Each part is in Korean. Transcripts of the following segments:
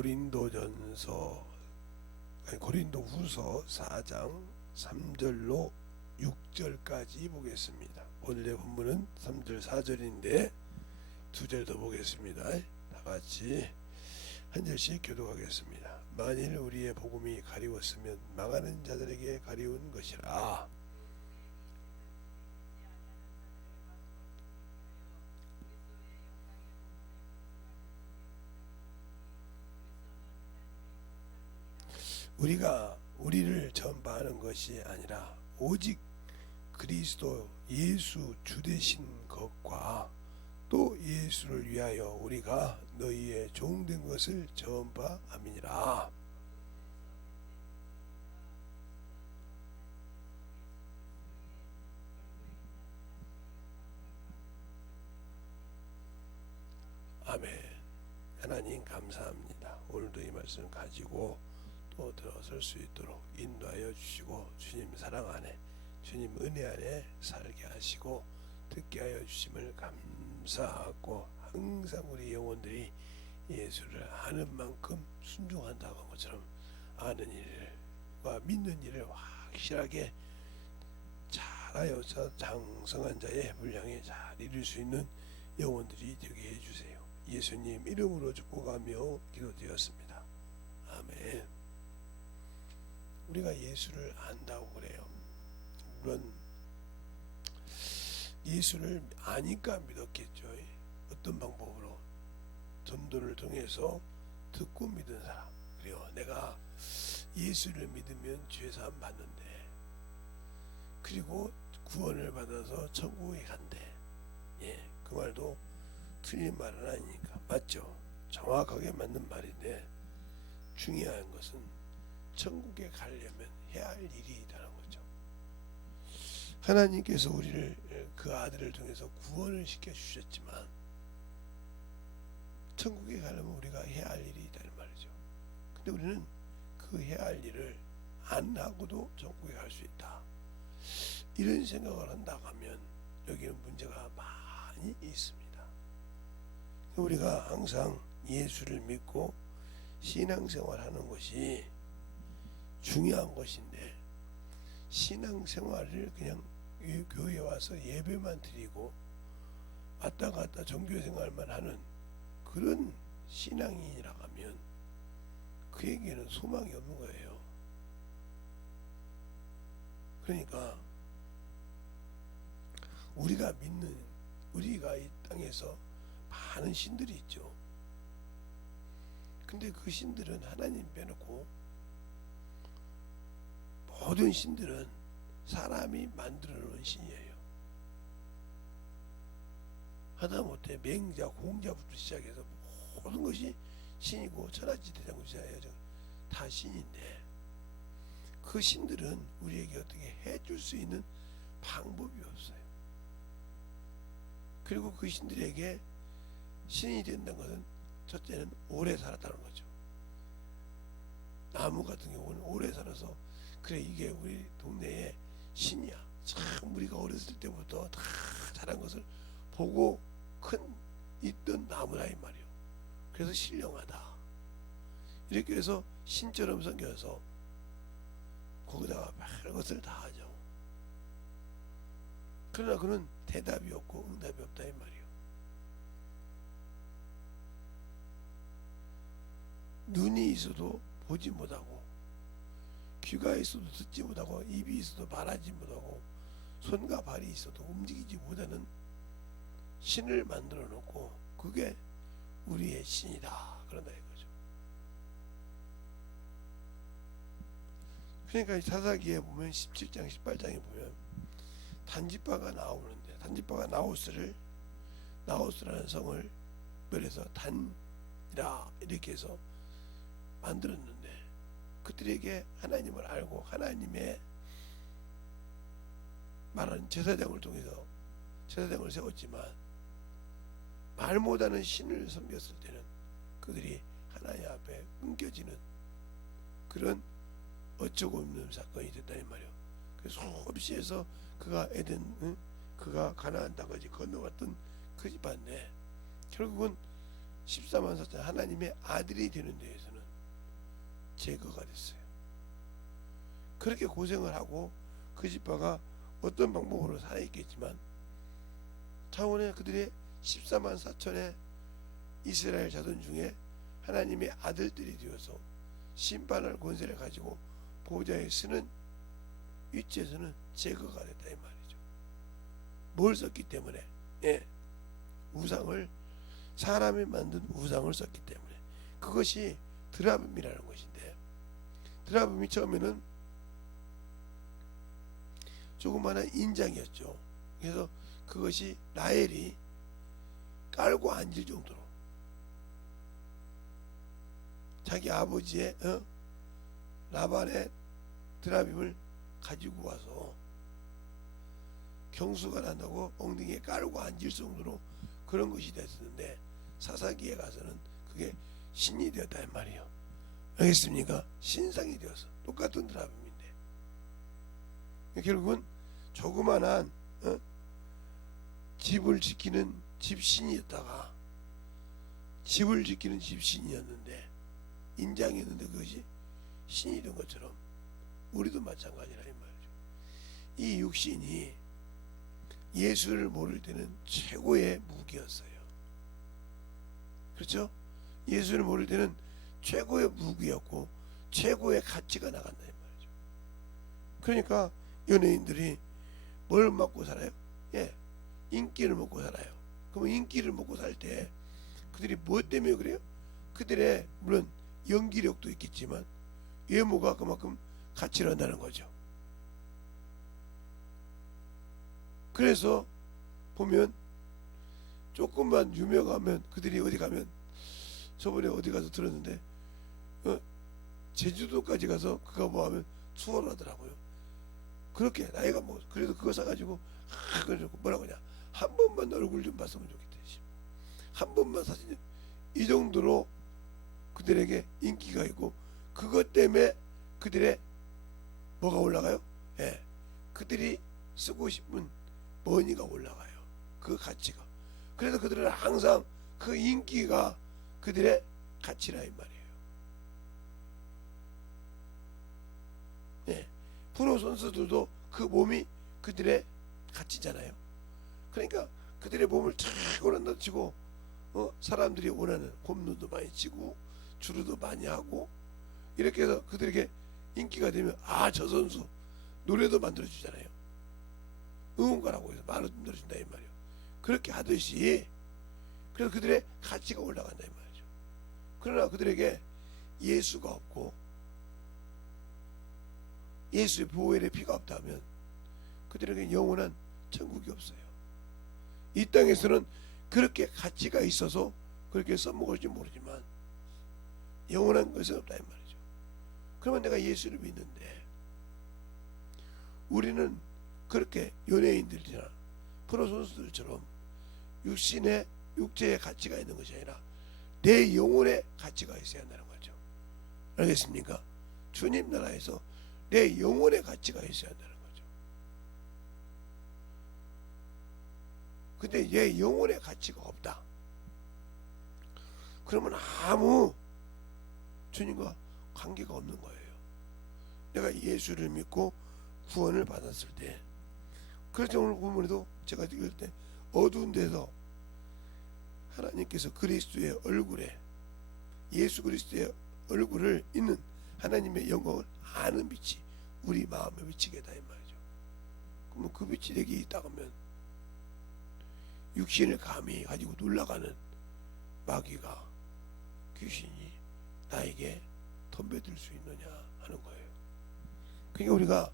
고린도후서 4장 3절로 6절까지 보겠습니다. 오늘의 본문은 3절 4절인데 두 절 더 보겠습니다. 다 같이 한 절씩 교독하겠습니다. 만일 우리의 복음이 가리웠으면 망하는 자들에게 가리운 것이라. 우리가 우리를 전파하는 것이 아니라 오직 그리스도 예수 주 되신 것과 또 예수를 위하여 우리가 너희의 종된 것을 전파함이니라. 아멘. 하나님 감사합니다. 오늘도 이 말씀 가지고 또 들어설 수 있도록 인도하여 주시고 주님 사랑 안에 주님 은혜 안에 살게 하시고 듣게 하여 주심을 감사하고 항상 우리 영혼들이 예수를 아는 만큼 순종한다고 한 것처럼 아는 일과 믿는 일을 확실하게 잘하여서 장성한 자의 분량에 잘 이룰 수 있는 영혼들이 되게 해주세요. 예수님 이름으로 축복하며 기도드렸습니다. 아멘. 우리가 예수를 안다고 그래요. 물론 예수를 아니까 믿었겠죠. 어떤 방법으로? 전도를 통해서 듣고 믿은 사람. 그래요. 내가 예수를 믿으면 죄사함 받는데, 그리고 구원을 받아서 천국에 간대. 그 말도 틀린 말은 아니니까 맞죠. 정확하게 맞는 말인데 중요한 것은 천국에 가려면 해야 할 일이 있다는 거죠. 하나님께서 우리를 그 아들을 통해서 구원을 시켜 주셨지만 천국에 가려면 우리가 해야 할 일이 있다는 말이죠. 근데 우리는 그 해야 할 일을 안 하고도 천국에 갈 수 있다, 이런 생각을 한다고 하면 여기는 문제가 많이 있습니다. 우리가 항상 예수를 믿고 신앙생활하는 것이 중요한 것인데, 신앙생활을 그냥 교회에 와서 예배만 드리고 왔다 갔다 종교생활만 하는 그런 신앙인이라고 하면 그에게는 소망이 없는 거예요. 그러니까 우리가 이 땅에서 많은 신들이 있죠. 근데 그 신들은 하나님 빼놓고 모든 신들은 사람이 만들어 놓은 신이에요. 하다못해 맹자, 공자부터 시작해서 모든 것이 신이고, 천하지대장부 시작해서 다 신인데, 그 신들은 우리에게 어떻게 해줄 수 있는 방법이 없어요. 그리고 그 신들에게 신이 된다는 것은 첫째는 오래 살았다는 거죠. 나무 같은 경우는 오래 살아서, 그래 이게 우리 동네에 신이야, 참 우리가 어렸을 때부터 다 자란 것을 보고 있던 나무라 이 말이요. 그래서 신령하다, 이렇게 해서 신처럼 생겨서 거기다가 별것을 다 하죠. 그러나 그는 대답이 없고 응답이 없다 이 말이요. 눈이 있어도 보지 못하고, 귀가 있어도 듣지 못하고, 입이 있어도 말하지 못하고, 손과 발이 있어도 움직이지 못하는 신을 만들어 놓고 그게 우리의 신이다, 그런다 이거죠. 그러니까 사사기에 보면 17장 18장에 보면 단지파가 나오는데, 단지파가 나우스라는 성을 멸해서 단이라 이렇게 해서 만들었는데, 그들에게 하나님을 알고 하나님의 말하는 제사장을 통해서 제사장을 세웠지만 말 못하는 신을 섬겼을 때는 그들이 하나님 앞에 끊겨지는 그런 어쩌고 없는 사건이 됐다 이 말이에요. 그래서 수없이 해서 그가 그가 가나안 땅까지 건너갔던 그 집안에 결국은 14만 4천 하나님의 아들이 되는 데에서는 제거가 됐어요. 그렇게 고생을 하고 그 지파가 어떤 방법으로 살아있겠지만 차원의 그들의 14만 4천의 이스라엘 자손 중에 하나님의 아들들이 되어서 심판할 권세를 가지고 보좌에 서는 위치에서는 제거가 됐다 이 말이죠. 뭘 썼기 때문에? 우상을, 사람이 만든 우상을 썼기 때문에. 그것이 드라빔이라는 것인데, 드라빔이 처음에는 조그마한 인장이었죠. 그래서 그것이 라헬이 깔고 앉을 정도로 자기 아버지의 라반의 드라빔을 가지고 와서 경수가 난다고 엉덩이에 깔고 앉을 정도로 그런 것이 됐었는데, 사사기에 가서는 그게 신이 되었다 이 말이에요. 알겠습니까? 신상이 되어서 똑같은 드라빔인데 결국은 조그만한 집을 지키는 집신이었다가 집을 지키는 집신이었는데, 인장이었는데 그것이 신이 된 것처럼 우리도 마찬가지라 이 말이죠. 이 육신이 예수를 모를 때는 최고의 무기였어요. 그렇죠? 예수를 모를 때는 최고의 무기였고 최고의 가치가 나간다 이 말이죠. 그러니까 연예인들이 뭘 먹고 살아요? 인기를 먹고 살아요. 그러면 인기를 먹고 살 때 그들이 무엇 때문에 그래요? 그들의 물론 연기력도 있겠지만 외모가 그만큼 가치를 한다는 거죠. 그래서 보면 조금만 유명하면 그들이 어디 가면, 저번에 어디 가서 들었는데 제주도까지 가서 그가 뭐하면 투어를 하더라고요. 그렇게 나이가 뭐 그래도 그거 사가지고 그래서 뭐라고 하냐, 한 번만 얼굴 좀 봤으면 좋겠다, 한 번만 사진, 이 정도로 그들에게 인기가 있고, 그것 때문에 그들의 뭐가 올라가요? 그들이 쓰고 싶은 머니가 올라가요. 그 가치가. 그래서 그들은 항상 그 인기가 그들의 가치라 이 말이에요. 프로 선수들도 그 몸이 그들의 가치잖아요. 그러니까 그들의 몸을 탁 오란다 치고 사람들이 원하는 홈런도 많이 치고 주루도 많이 하고 이렇게 해서 그들에게 인기가 되면 저 선수 노래도 만들어주잖아요. 응원가라고 해서 말을 만들어준다 이 말이에요. 그렇게 하듯이 그래서 그들의 가치가 올라간다 이 말이죠. 그러나 그들에게 예수가 없고 예수의 보혈의 피가 없다면 그들에게 영원한 천국이 없어요. 이 땅에서는 그렇게 가치가 있어서 그렇게 써먹을지 모르지만 영원한 것은 없다 이 말이죠. 그러면 내가 예수를 믿는데, 우리는 그렇게 연예인들이나 프로 선수들처럼 육체의 가치가 있는 것이 아니라 내 영혼의 가치가 있어야 한다는 거죠. 알겠습니까? 주님 나라에서 내 영혼의 가치가 있어야 한다는 거죠. 근데 내 영혼의 가치가 없다. 그러면 아무 주님과 관계가 없는 거예요. 내가 예수를 믿고 구원을 받았을 때, 그래서 오늘 본문에도 제가 읽을 때 어두운 데서 하나님께서 그리스도의 얼굴에, 예수 그리스도의 얼굴을 있는 하나님의 영광을 아는 빛이 우리 마음에 비치게다 이 말이죠. 그러면 그 빛이 내게 있다 하면 육신을 감히 가지고 놀라가는 마귀가, 귀신이 나에게 덤벼들 수 있느냐 하는 거예요. 그러니까 우리가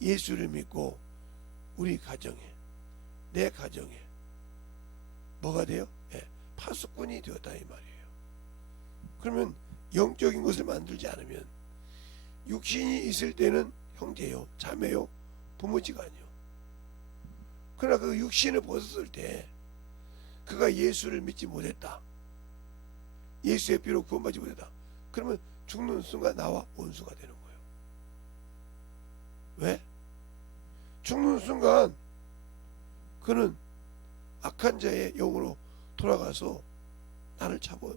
예수를 믿고 우리 가정에, 내 가정에 뭐가 돼요? 파수꾼이 되었다 이 말이에요. 그러면 영적인 것을 만들지 않으면, 육신이 있을 때는 형제요, 자매요, 부모지간이요. 그러나 그 육신을 벗었을 때 그가 예수를 믿지 못했다, 예수의 피로 구원받지 못했다, 그러면 죽는 순간 나와 원수가 되는 거예요. 왜? 죽는 순간 그는 악한 자의 영으로 돌아가서 나를 잡아.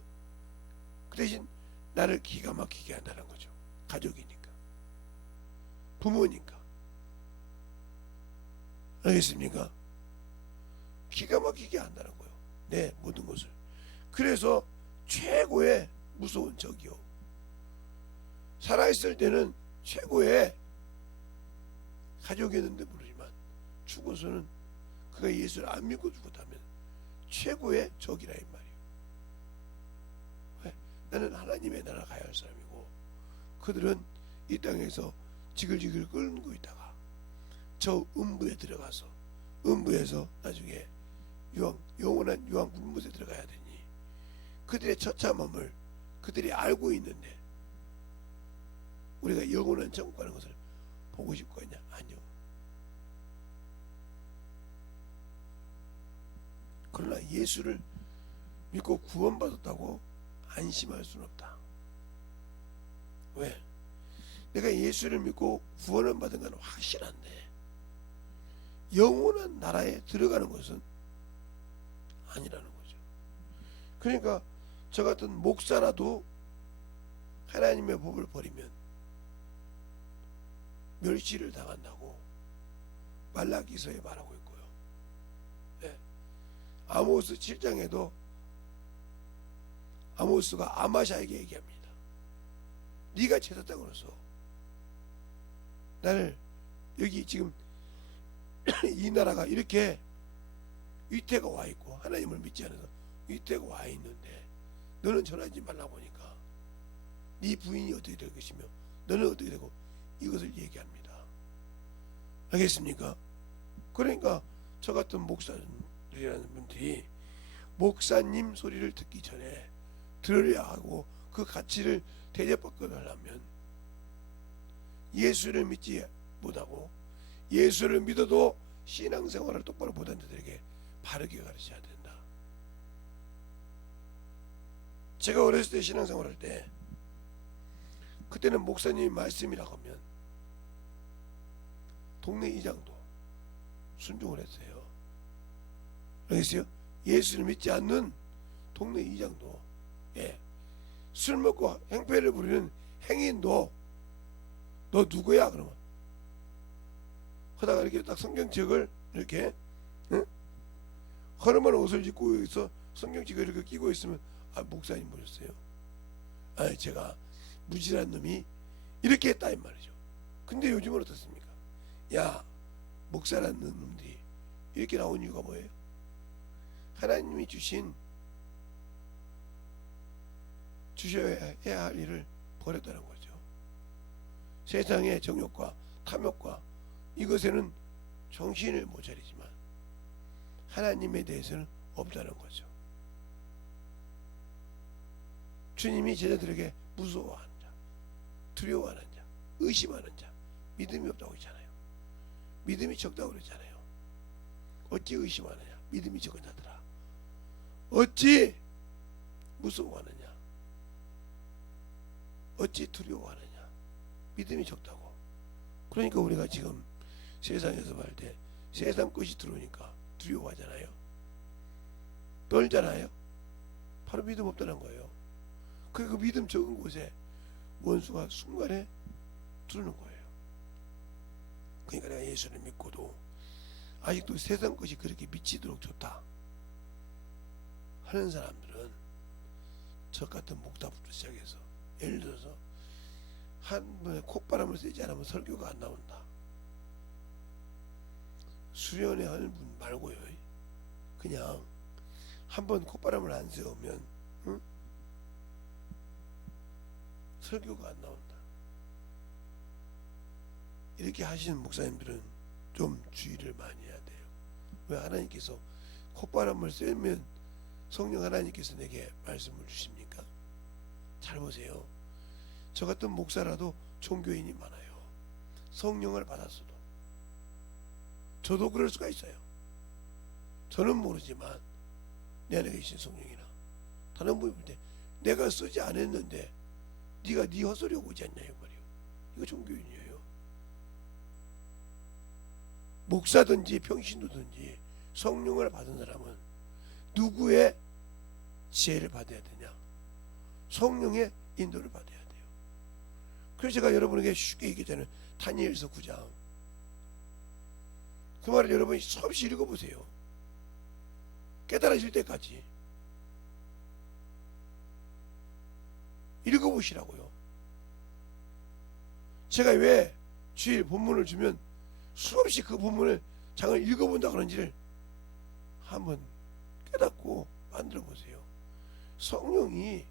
그 대신 나를 기가 막히게 한다는 거죠. 가족이니까, 부모니까. 알겠습니까? 기가 막히게 한다는 거예요. 네, 모든 것을. 그래서 최고의 무서운 적이요. 살아있을 때는 최고의 가족이었는데 모르지만 죽어서는 그가 예수를 안 믿고 죽었다면 최고의 적이라 이 말이에요. 왜? 나는 하나님의 나라 가야 할 사람이고 그들은 이 땅에서 지글지글 끓고 있다가 저 음부에 들어가서 음부에서 나중에 영원한 유황 불못에 들어가야 되니 그들의 처참함을 그들이 알고 있는데 우리가 영원한 천국 가는 것을 보고 싶거냐? 아니요. 그러나 예수를 믿고 구원받았다고 안심할 수는 없다. 왜? 내가 예수를 믿고 구원을 받은 건 확실한데 영원한 나라에 들어가는 것은 아니라는 거죠. 그러니까 저 같은 목사라도 하나님의 법을 버리면 멸시를 당한다고 말라기서에 말하고 있고요. 네. 아모스 7장에도 아모스가 아마샤에게 얘기합니다. 네가 죄졌다고로서 나를 여기 지금 이 나라가 이렇게 위태가 와 있고 하나님을 믿지 않아서 위태가 와 있는데 너는 전하지 말라고 하니까 네 부인이 어떻게 될 것이며 너는 어떻게 되고 이것을 얘기합니다. 알겠습니까? 그러니까 저 같은 목사들이라는 분들이 목사님 소리를 듣기 전에 들으려 하고 그 가치를 대접받고하려면 예수를 믿지 못하고 예수를 믿어도 신앙생활을 똑바로 못한 자들에게 바르게 가르쳐야 된다. 제가 어렸을 때 신앙생활할 때 그때는 목사님 말씀이라고 하면 동네 이장도 순종을 했어요. 알겠어요? 예수를 믿지 않는 동네 이장도 술 먹고 행패를 부리는 행인도 너 누구야? 그러면 하다가 이렇게 딱 성경책을 이렇게 허름한 옷을 입고 있어 성경책을 이렇게 끼고 있으면 아 목사님 보셨어요? 아 제가 무지란 놈이 이렇게 했다 이 말이죠. 근데 요즘은 어떻습니까? 야 목사라는 놈들이 이렇게 나온 이유가 뭐예요? 하나님이 주셔야 해야 할 일을 버렸다는 거죠. 세상의 정욕과 탐욕과 이것에는 정신을 못 차리지만 하나님에 대해서는 없다는 거죠. 주님이 제자들에게 무서워하는 자, 두려워하는 자, 의심하는 자, 믿음이 없다고 했잖아요. 믿음이 적다고 그랬잖아요. 어찌 의심하느냐? 믿음이 적은 자들아. 어찌 무서워하느냐? 어찌 두려워하느냐? 믿음이 적다고. 그러니까 우리가 지금 세상에서 볼 때 세상 것이 들어오니까 두려워하잖아요. 떨잖아요. 바로 믿음 없다는 거예요. 그 믿음 적은 곳에 원수가 순간에 들어오는 거예요. 그러니까 내가 예수를 믿고도 아직도 세상 것이 그렇게 미치도록 좋다 하는 사람들은 저 같은 목답부터 시작해서 예를 들어서 한 번에 콧바람을 쐬지 않으면 설교가 안 나온다. 수련회 하는 분 말고요. 그냥 한 번 콧바람을 안 쐬우면 설교가 안 나온다. 이렇게 하시는 목사님들은 좀 주의를 많이 해야 돼요. 왜? 하나님께서 콧바람을 쐬면 성령 하나님께서 내게 말씀을 주십니까? 잘 보세요. 저 같은 목사라도 종교인이 많아요. 성령을 받았어도. 저도 그럴 수가 있어요. 저는 모르지만 내 안에 계신 성령이나 다른 분이 볼 때 내가 쓰지 않았는데 네가 네 헛소리하고 오지 않냐 이 말이에요. 이거 종교인이에요. 목사든지 평신도든지 성령을 받은 사람은 누구의 지혜를 받아야 되냐? 성령의 인도를 받아야 돼요. 그래서 제가 여러분에게 쉽게 얘기했잖아요. 다니엘서 9장. 그 말을 여러분이 수없이 읽어보세요. 깨달아질 때까지 읽어보시라고요. 제가 왜 주일 본문을 주면 수없이 그 본문을 장을 읽어본다 그런지를 한번 깨닫고 만들어 보세요. 성령이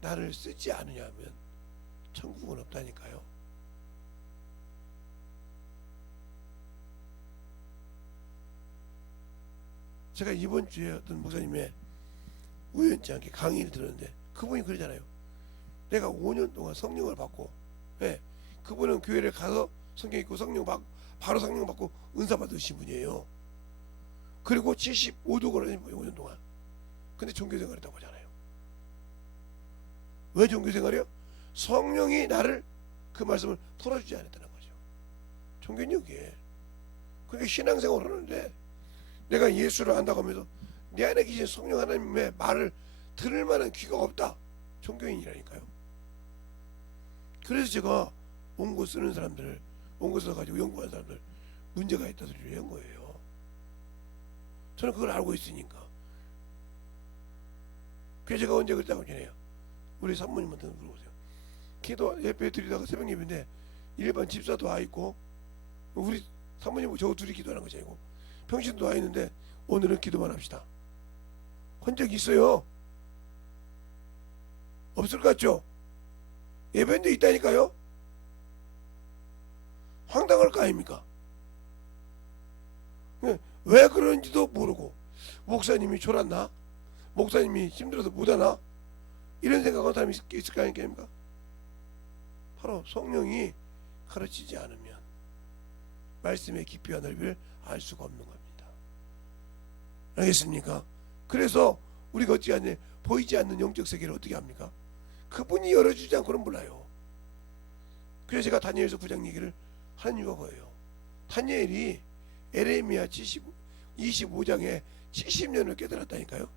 나를 쓰지 않으냐 하면 천국은 없다니까요. 제가 이번 주에 어떤 목사님의 우연치 않게 강의를 들었는데 그분이 그러잖아요. 내가 5년 동안 성령을 받고, 예, 그분은 교회를 가서 성경 읽고 성령 받고 바로 성령 받고 은사 받으신 분이에요. 그리고 75독을 하신 거예요, 5년 동안. 근데 종교생활 했다고 하잖아요. 왜 종교생활이요? 성령이 나를 그 말씀을 풀어주지 않았다는 거죠. 종교는 여기에. 그게 신앙생활을 하는데 내가 예수를 안다고 하면서 내 안에 계신 성령 하나님의 말을 들을 만한 귀가 없다. 종교인이라니까요. 그래서 제가 원고 쓰는 사람들, 원고 써가지고 연구하는 사람들 문제가 있다 소리를 한 거예요. 저는 그걸 알고 있으니까. 그래서 제가 언제 그랬다고 전해요. 우리 산모님한테 물어보세요. 기도 예배 드리다가 새벽 예배인데 일반 집사도 와 있고 우리 사모님 저 둘이 기도하는 것이 아니고 평신도 와 있는데 오늘은 기도만 합시다. 한 적 있어요? 없을 것 같죠? 예배인데 있다니까요? 황당할 거 아닙니까? 왜 그런지도 모르고 목사님이 졸았나? 목사님이 힘들어서 못하나? 이런 생각하는 사람이 있을 거 아닙니까? 바로 성령이 가르치지 않으면 말씀의 깊이와 넓이를 알 수가 없는 겁니다. 알겠습니까? 그래서 우리가 어찌하냐 보이지 않는 영적 세계를 어떻게 합니까? 그분이 열어주지 않고는 몰라요. 그래서 제가 다니엘서 9장 얘기를 하는 이유가 뭐예요? 다니엘이 에레미야 25장에 70년을 깨달았다니까요.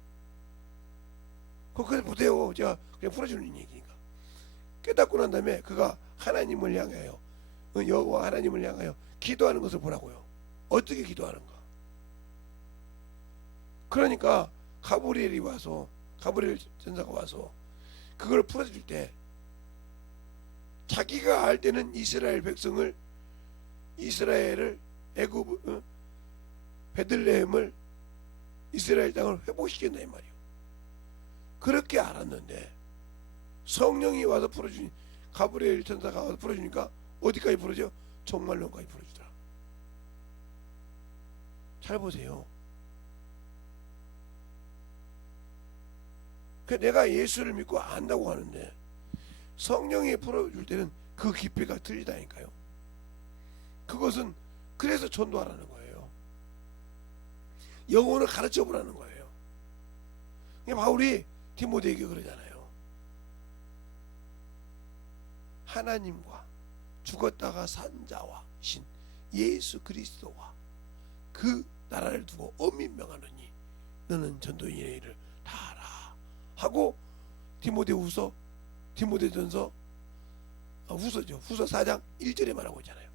그걸 보세요. 제가 그냥 풀어주는 얘기니까. 깨닫고 난 다음에 그가 하나님을 향하여 여호와 하나님을 향하여 기도하는 것을 보라고요. 어떻게 기도하는가? 그러니까 가브리엘이 와서 가브리엘 전사가 와서 그걸 풀어줄 때 자기가 알 때는 이스라엘 백성을 이스라엘을 애굽 베들레헴을 이스라엘 땅을 회복시킨다 이 말이에요. 그렇게 알았는데 성령이 와서 풀어주니 가브리엘 전사가 와서 풀어주니까 어디까지 풀어줘? 종말론까지 풀어주더라. 잘 보세요. 내가 예수를 믿고 안다고 하는데 성령이 풀어줄 때는 그 깊이가 틀리다니까요. 그것은 그래서 전도하라는 거예요. 영혼을 가르쳐 보라는 거예요. 바울이 디모데에게 그러잖아요. 하나님과 죽었다가 산 자와 신 예수 그리스도와 그 나라를 두고 엄히 명하노니 너는 전도인의 일을 다 알아 하고 디모데전서 후서죠. 후서 4장 1절에 말하고 있잖아요.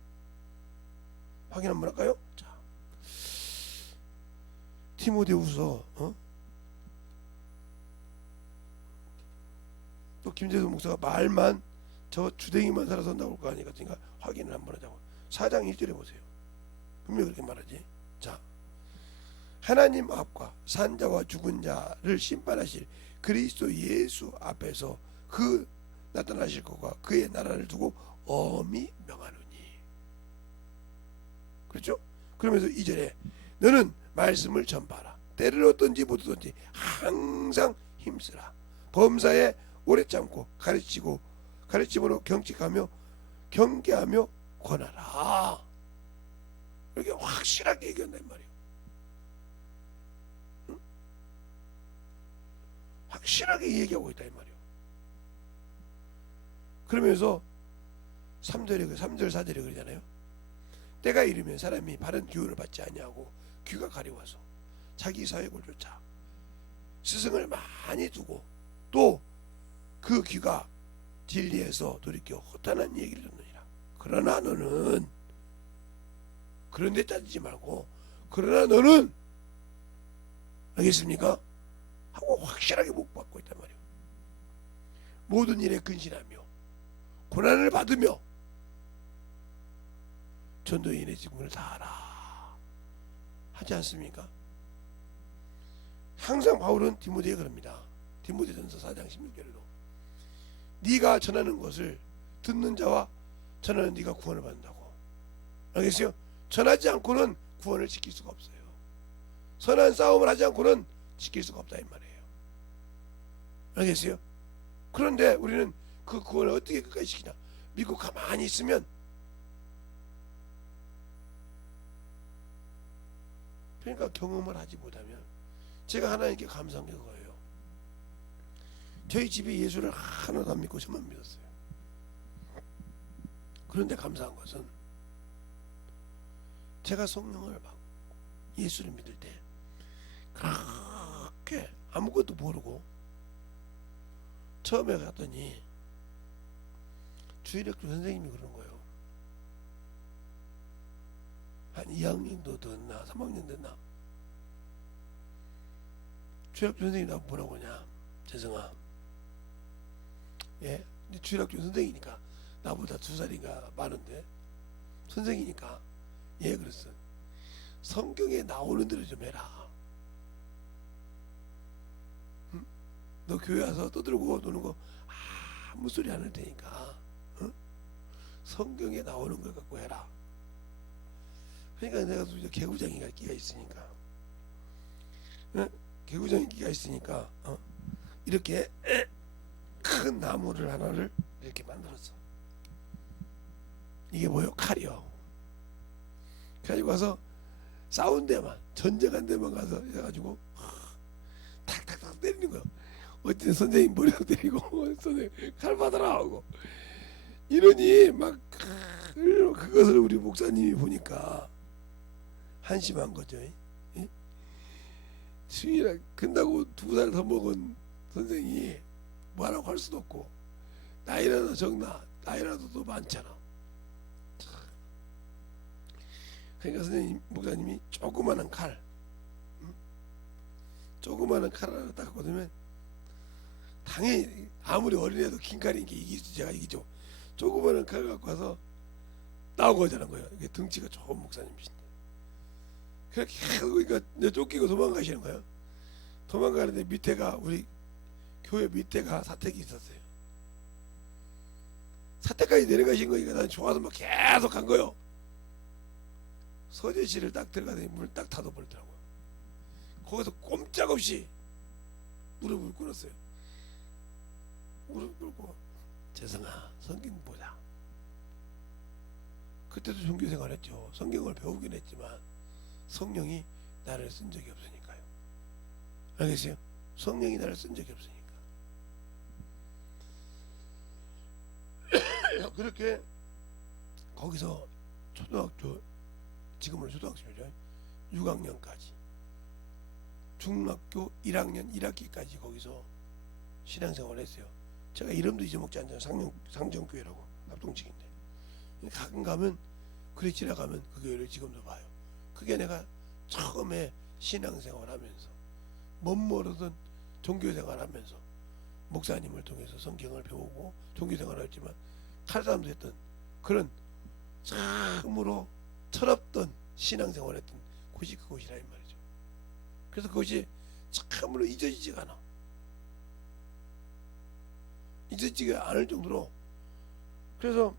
확인 한번 할까요? 자, 디모데후서 또 김재수 목사가 말만 저 주댕이만 살아서 나올 거 아니까 확인을 한번 하자고. 4장 1절에 보세요. 분명히 그렇게 말하지. 자, 하나님 앞과 산자와 죽은 자를 심판하실 그리스도 예수 앞에서 그 나타나실 것과 그의 나라를 두고 엄히 명하노니. 그렇죠? 그러면서 2절에 너는 말씀을 전파하라. 때를 얻든지 못 얻든지 항상 힘쓰라. 범사에 오래 참고 가르침으로 경직하며 경계하며 권하라. 이렇게 확실하게 얘기한단 말이에요. 응? 확실하게 얘기하고 있다 이 말이에요. 그러면서 3절 4절에 그러잖아요. 때가 이르면 사람이 바른 교훈을 받지 아니하고 귀가 가려워서 자기 사욕을 쫓아 스승을 많이 두고 또 그 귀가 진리에서 돌이켜 허탄한 얘기를 듣느니라. 그러나 너는 그런 데 따지지 말고 그러나 너는 알겠습니까? 하고 확실하게 못 받고 있단 말이에요. 모든 일에 근신하며 고난을 받으며 전도인의 직분을 다하라 하지 않습니까? 항상 바울은 디모데에 그럽니다. 디모데전서 4장 16절에도 네가 전하는 것을 듣는 자와 전하는 네가 구원을 받는다고. 알겠어요? 전하지 않고는 구원을 지킬 수가 없어요. 선한 싸움을 하지 않고는 지킬 수가 없다 이 말이에요. 알겠어요? 그런데 우리는 그 구원을 어떻게 끝까지 지키냐? 믿고 가만히 있으면 그러니까 경험을 하지 못하면 제가 하나님께 감사한 게 그거예요. 저희 집에 예수를 하나도 안 믿고 저만 믿었어요. 그런데 감사한 것은 제가 성령을 받고 예수를 믿을 때 그렇게 아무것도 모르고 처음에 갔더니 주일학교 선생님이 그러는 거예요. 한 2학년도 됐나 3학년 됐나. 주일학교 선생님이 나보고 뭐라고 하냐. 재성아, 예? 주일학교 선생이니까 나보다 2살인가 많은데 선생이니까 예 그랬어. 성경에 나오는 대로 좀 해라. 응? 너 교회 와서 떠들고 노는 거 아무 소리 안 할 테니까 응? 성경에 나오는 걸 갖고 해라. 그러니까 내가 또 개구장이가 끼가 있으니까 응? 개구장이 끼가 있으니까 이렇게 큰 나무를 하나를 이렇게 만들었어. 이게 뭐요? 칼이요. 가지고 가서 싸운 데만 전쟁한 데만 가서 해가지고 탁탁탁 때리는 거야. 어쨌든 선생님 머리도 때리고 선생님 칼 받아라 하고 이러니 막 그것을 우리 목사님이 보니까 한심한 거죠. 수이라 끝나고 2살 더 먹은 선생이 뭐라고 할 수도 없고 나이라도 적나 나이라도 더 많잖아. 그러니까 선생님 목사님이 조그마한 칼, 조그마한 칼 하나 딱 꽂으면 당연히 아무리 어린애도 긴 칼인 게 이기죠. 제가 이기죠. 조그마한 칼 갖고 와서 나오고 하자는 거예요. 이게 등치가 좋은 목사님이신데 그렇게 그러니까 쫓기고 도망가시는 거예요. 도망가는데 밑에가 우리 교회 밑에가 사택이 있었어요. 사택까지 내려가신 거니까 난 좋아서 막 계속 간 거예요. 서재실을 딱 들어가더니 문을 딱 닫아버리더라고요. 거기서 꼼짝없이 무릎을 꿇었어요. 무릎 꿇고 재성아 성경 보자. 그때도 종교생활 했죠. 성경을 배우긴 했지만 성령이 나를 쓴 적이 없으니까요. 알겠어요? 성령이 나를 쓴 적이 없으니까. 그렇게 거기서 초등학교 지금은 초등학교죠. 6학년까지 중학교 1학년 1학기까지 거기서 신앙생활을 했어요. 제가 이름도 잊어먹지 않잖아요. 상정교회라고 합동측인데 가끔 가면 그래 지나가면 그 교회를 지금도 봐요. 그게 내가 처음에 신앙생활 하면서 멋모르던 종교생활 하면서 목사님을 통해서 성경을 배우고 종교생활을 했지만 칼싸움도 했던 그런 참으로 철없던 신앙생활을 했던 곳이 그곳이라 이 말이죠. 그래서 그것이 참으로 잊어지지가 않아. 잊어지지가 않을 정도로. 그래서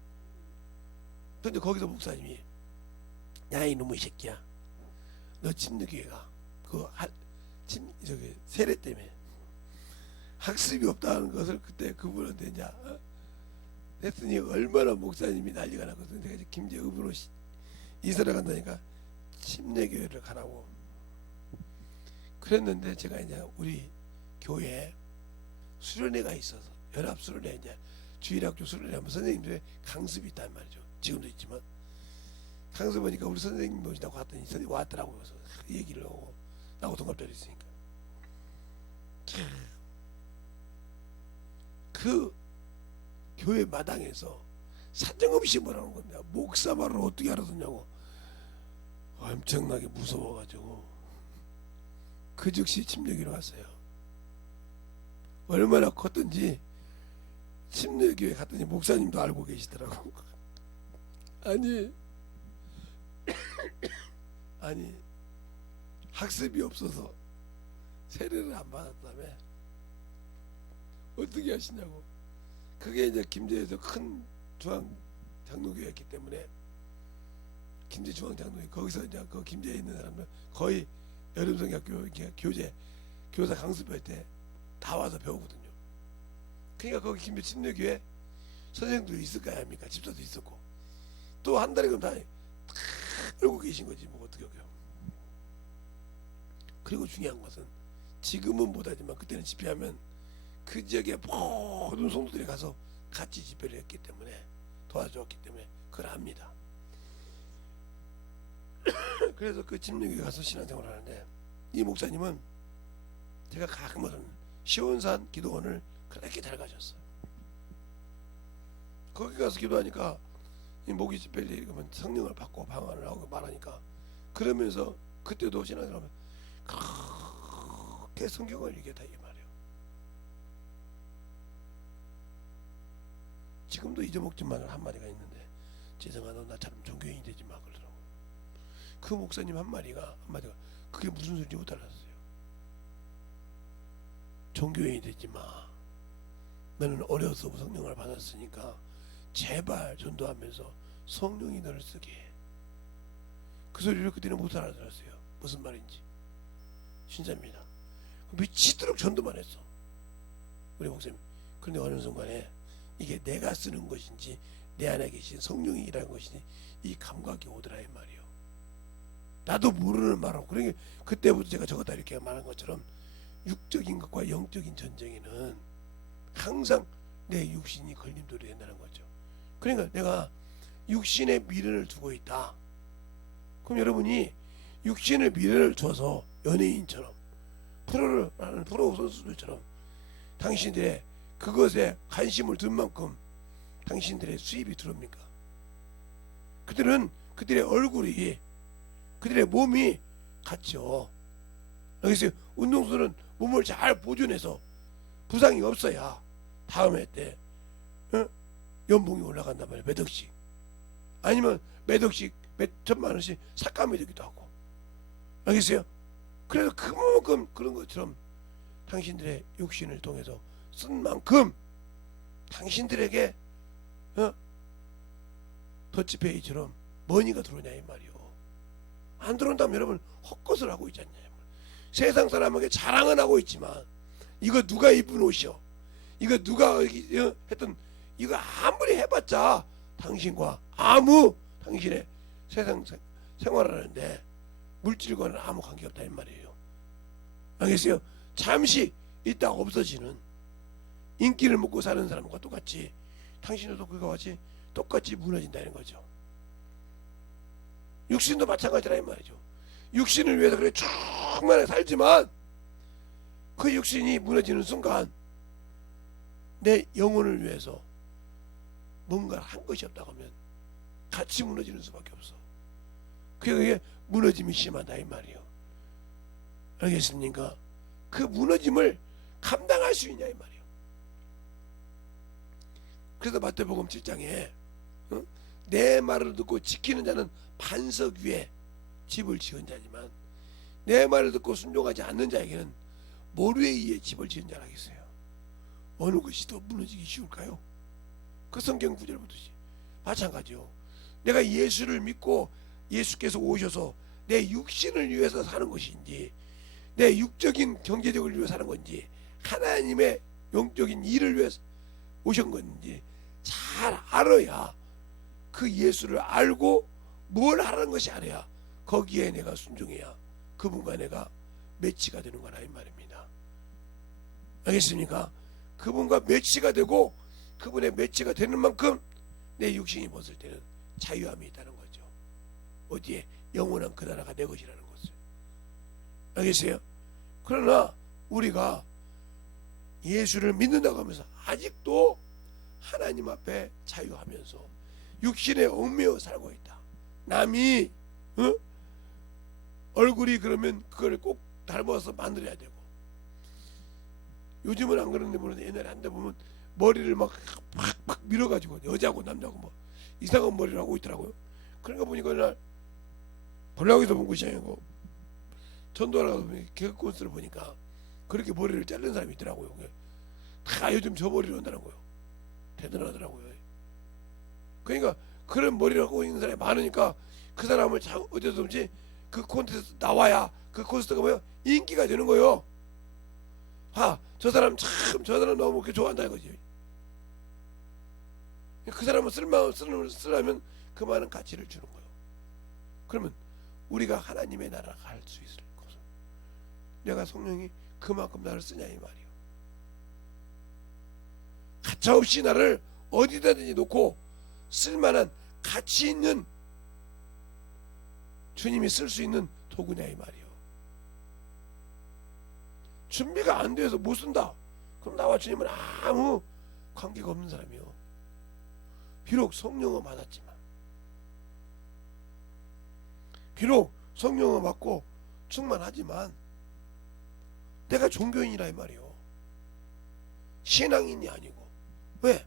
근데 거기서 목사님이 야 이놈의 새끼야 너 침례교회가 저기 세례 때문에 학습이 없다는 것을 그때 그분한테 이제 했더니 얼마나 목사님이 난리가 났거든. 내가 이제 김제읍으로 이사를 간다니까 침례교회를 가라고 그랬는데 제가 이제 우리 교회에 수련회가 있어서 연합 수련회 이제 주일학교 수련회 하면 선생님들의 강습이 있단 말이죠. 지금도 있지만 강습하니까 우리 선생님 모시다고 왔더니 선생님 왔더라고요. 그래서 그 얘기를 하고 나하고 동갑자리 있으니까 그 교회 마당에서 사정없이 뭐라는 겁니다. 목사 말을 어떻게 알아듣냐고. 엄청나게 무서워가지고 그 즉시 침례교로 왔어요. 얼마나 컸던지 침례교회 갔더니 목사님도 알고 계시더라고. 아니 학습이 없어서 세례를 안 받았다며. 어떻게 하시냐고. 그게 이제 김제에서 큰 중앙장로교회였기 때문에, 김제 중앙장로회, 거기서 이제 그 김제에 있는 사람들 거의 여름성경학교 교재 교사 강습할 때 다 와서 배우거든요. 그러니까 거기 김제 침례교회 선생님도 있을 거 아닙니까? 집사도 있었고, 또 한 달에 그럼 다 알고 계신 거지 뭐 어떻게 해요. 그리고 중요한 것은 지금은 못하지만 그때는 집회하면 그 지역의 모든 성도들이 가서 같이 집회를 했기 때문에, 도와주었기 때문에 그걸 합니다. 그래서 그 침례교회 가서 신앙생활을 하는데, 이 목사님은 제가 가끔 하는 시온산 기도원을 그렇게 잘 가셨어요. 거기 가서 기도하니까 이 모기 집회를 읽으면 성령을 받고 방언을 하고 말하니까, 그러면서 그때도 신앙생활을 하면 그렇게 성경을 읽겠다 이 말이에요. 지금도 잊어먹지만 한마디가 있는데, 재성아 너 나처럼 종교인이 되지 마 그러더라고요. 그 목사님 한마디가 그게 무슨 소리인지 못 알았어요. 종교인이 되지 마. 너는 어려서 성령을 받았으니까 제발 전도하면서 성령이 너를 쓰게 해. 그 소리를 그때는 못 알아들었어요. 무슨 말인지. 진짜입니다. 미치도록 전도만 했어 우리 목사님. 그런데 어느 순간에 이게 내가 쓰는 것인지 내 안에 계신 성령이 일하는 것인지 이 감각이 오더라 이 말이에요. 나도 모르는 말하고. 그러니까 그때부터 제가 저거다 이렇게 말한 것처럼 육적인 것과 영적인 전쟁에는 항상 내 육신이 걸림돌이 된다는 거죠. 그러니까 내가 육신에 미련을 두고 있다. 그럼 여러분이 육신을 미련을 줘서 연예인처럼 프로를 하는 프로 선수들처럼 당신들의 그것에 관심을 둔 만큼 당신들의 수입이 들어옵니까? 그들은 그들의 얼굴이, 그들의 몸이 같죠. 여기서 운동선수는 몸을 잘 보존해서 부상이 없어야 다음 해 때 연봉이 올라간단 말이에요. 몇 억씩. 아니면 몇 억씩, 몇 천만 원씩 삭감이 되기도 하고. 알겠어요? 그래서 그만큼 그런 것처럼 당신들의 육신을 통해서 쓴 만큼 당신들에게 더치페이처럼 머니가 들어오냐 이 말이요. 안 들어온다면 여러분 헛것을 하고 있지 않냐. 세상 사람에게 자랑은 하고 있지만 이거 누가 입은 옷이요, 이거 누가 했던, 이거 아무리 해봤자 당신과 아무 당신의 세상 생활하는데 물질과는 아무 관계없다 이 말이에요. 알겠어요? 잠시 있다가 없어지는 인기를 먹고 사는 사람과 똑같이 당신도 그거 같이 똑같이 무너진다는 거죠. 육신도 마찬가지라 이 말이죠. 육신을 위해서 그래 충만하게 살지만 그 육신이 무너지는 순간 내 영혼을 위해서 뭔가를 한 것이 없다고 하면 같이 무너지는 수밖에 없어. 그게 무너짐이 심하다 이 말이에요. 알겠습니까? 그 무너짐을 감당할 수 있냐 이 말이에요. 그래서 마태복음 7장에 내 말을 듣고 지키는 자는 반석 위에 집을 지은 자지만 내 말을 듣고 순종하지 않는 자에게는 모래 위에 집을 지은 자라 했어요. 어느 것이 더 무너지기 쉬울까요? 그 성경 구절 보듯이 마찬가지요. 내가 예수를 믿고 예수께서 오셔서 내 육신을 위해서 사는 것인지 내 육적인 경제적을 위해 사는 건지 하나님의 영적인 일을 위해서 오신 건지 잘 알아야, 그 예수를 알고 뭘 하라는 것이 알아야 거기에 내가 순종해야 그분과 내가 매치가 되는 거라 이 말입니다. 알겠습니까? 그분과 매치가 되고 그분의 매치가 되는 만큼 내 육신이 벗을 때는 자유함이 있다는 거죠. 어디에? 영원한 그 나라가 내 것이라는 것을. 알겠어요? 그러나 우리가 예수를 믿는다고 하면서 아직도 하나님 앞에 자유하면서 육신에 얽매여 살고 있다. 남이 얼굴이 그러면 그걸 꼭 닮아서 만들어야 되고, 요즘은 안 그런데 모르는데 옛날에 한데 보면 머리를 막 밀어가지고 여자고 남자고 뭐 이상한 머리를 하고 있더라고요. 그러니까 보니까 그날 볼락에서 본 것이 아니고 전도하러 가서 개그콘서트를 보니까 그렇게 머리를 자른 사람이 있더라고요. 다 요즘 저 머리로 한다는 거예요. 대단하더라고요. 그러니까 그런 머리를 하고 있는 사람이 많으니까 그 사람을 어쩔 수 없이 그 콘테스트 나와야 그 콘서트가 뭐야? 인기가 되는 거예요. 저 사람 참, 저 사람 너무 좋아한다 이거지. 그 사람은 쓰려면 그만한 가치를 주는 거예요. 그러면 우리가 하나님의 나라가 갈 수 있을 것은 내가 성령이 그만큼 나를 쓰냐 이 말이에요. 가차없이 나를 어디다든지 놓고 쓸만한 가치 있는 주님이 쓸 수 있는 도구냐 이 말이에요. 준비가 안 돼서 못 쓴다. 그럼 나와 주님은 아무 관계가 없는 사람이요. 비록 성령을 받았지만, 비록 성령을 받고 충만하지만 내가 종교인이라 이 말이요. 신앙인이 아니고. 왜?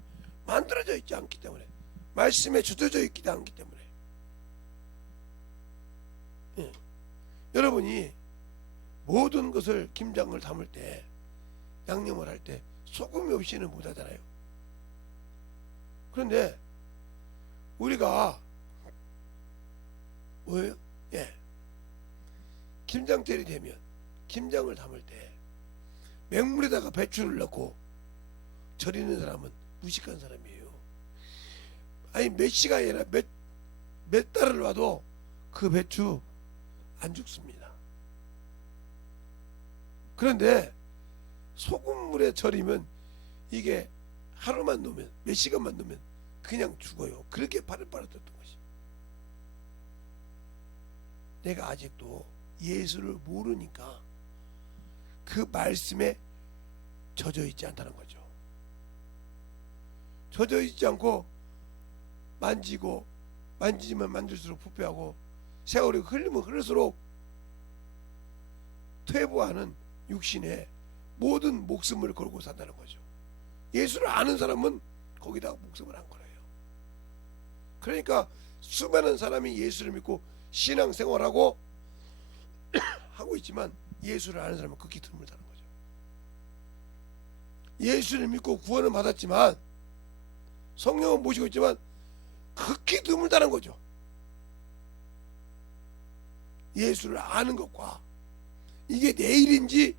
만들어져 있지 않기 때문에, 말씀에 주어져 있지 않기 때문에. 예. 여러분이 모든 것을 김장을 담을 때, 양념을 할 때 소금이 없이는 못 하잖아요. 그런데 우리가 뭐예요? 김장철이 되면 김장을 담을 때 맹물에다가 배추를 넣고 절이는 사람은 무식한 사람이에요. 아니 몇 시간이 아니라 몇 달을 와도 그 배추 안 죽습니다. 그런데 소금물에 절이면 이게 하루만 놓으면, 몇 시간만 놓으면 그냥 죽어요. 그렇게 바글바글했던 것이. 내가 아직도 예수를 모르니까 그 말씀에 젖어 있지 않다는 거죠. 젖어 있지 않고 만지면 만질수록 부패하고 세월이 흐르면 흐를수록 퇴보하는 육신에 모든 목숨을 걸고 산다는 거죠. 예수를 아는 사람은 거기다가 목숨을 안 걸어요. 그러니까 수많은 사람이 예수를 믿고 신앙생활하고 하고 있지만 예수를 아는 사람은 극히 드물다는 거죠. 예수를 믿고 구원을 받았지만 성령은 모시고 있지만 극히 드물다는 거죠. 예수를 아는 것과 이게 내 일인지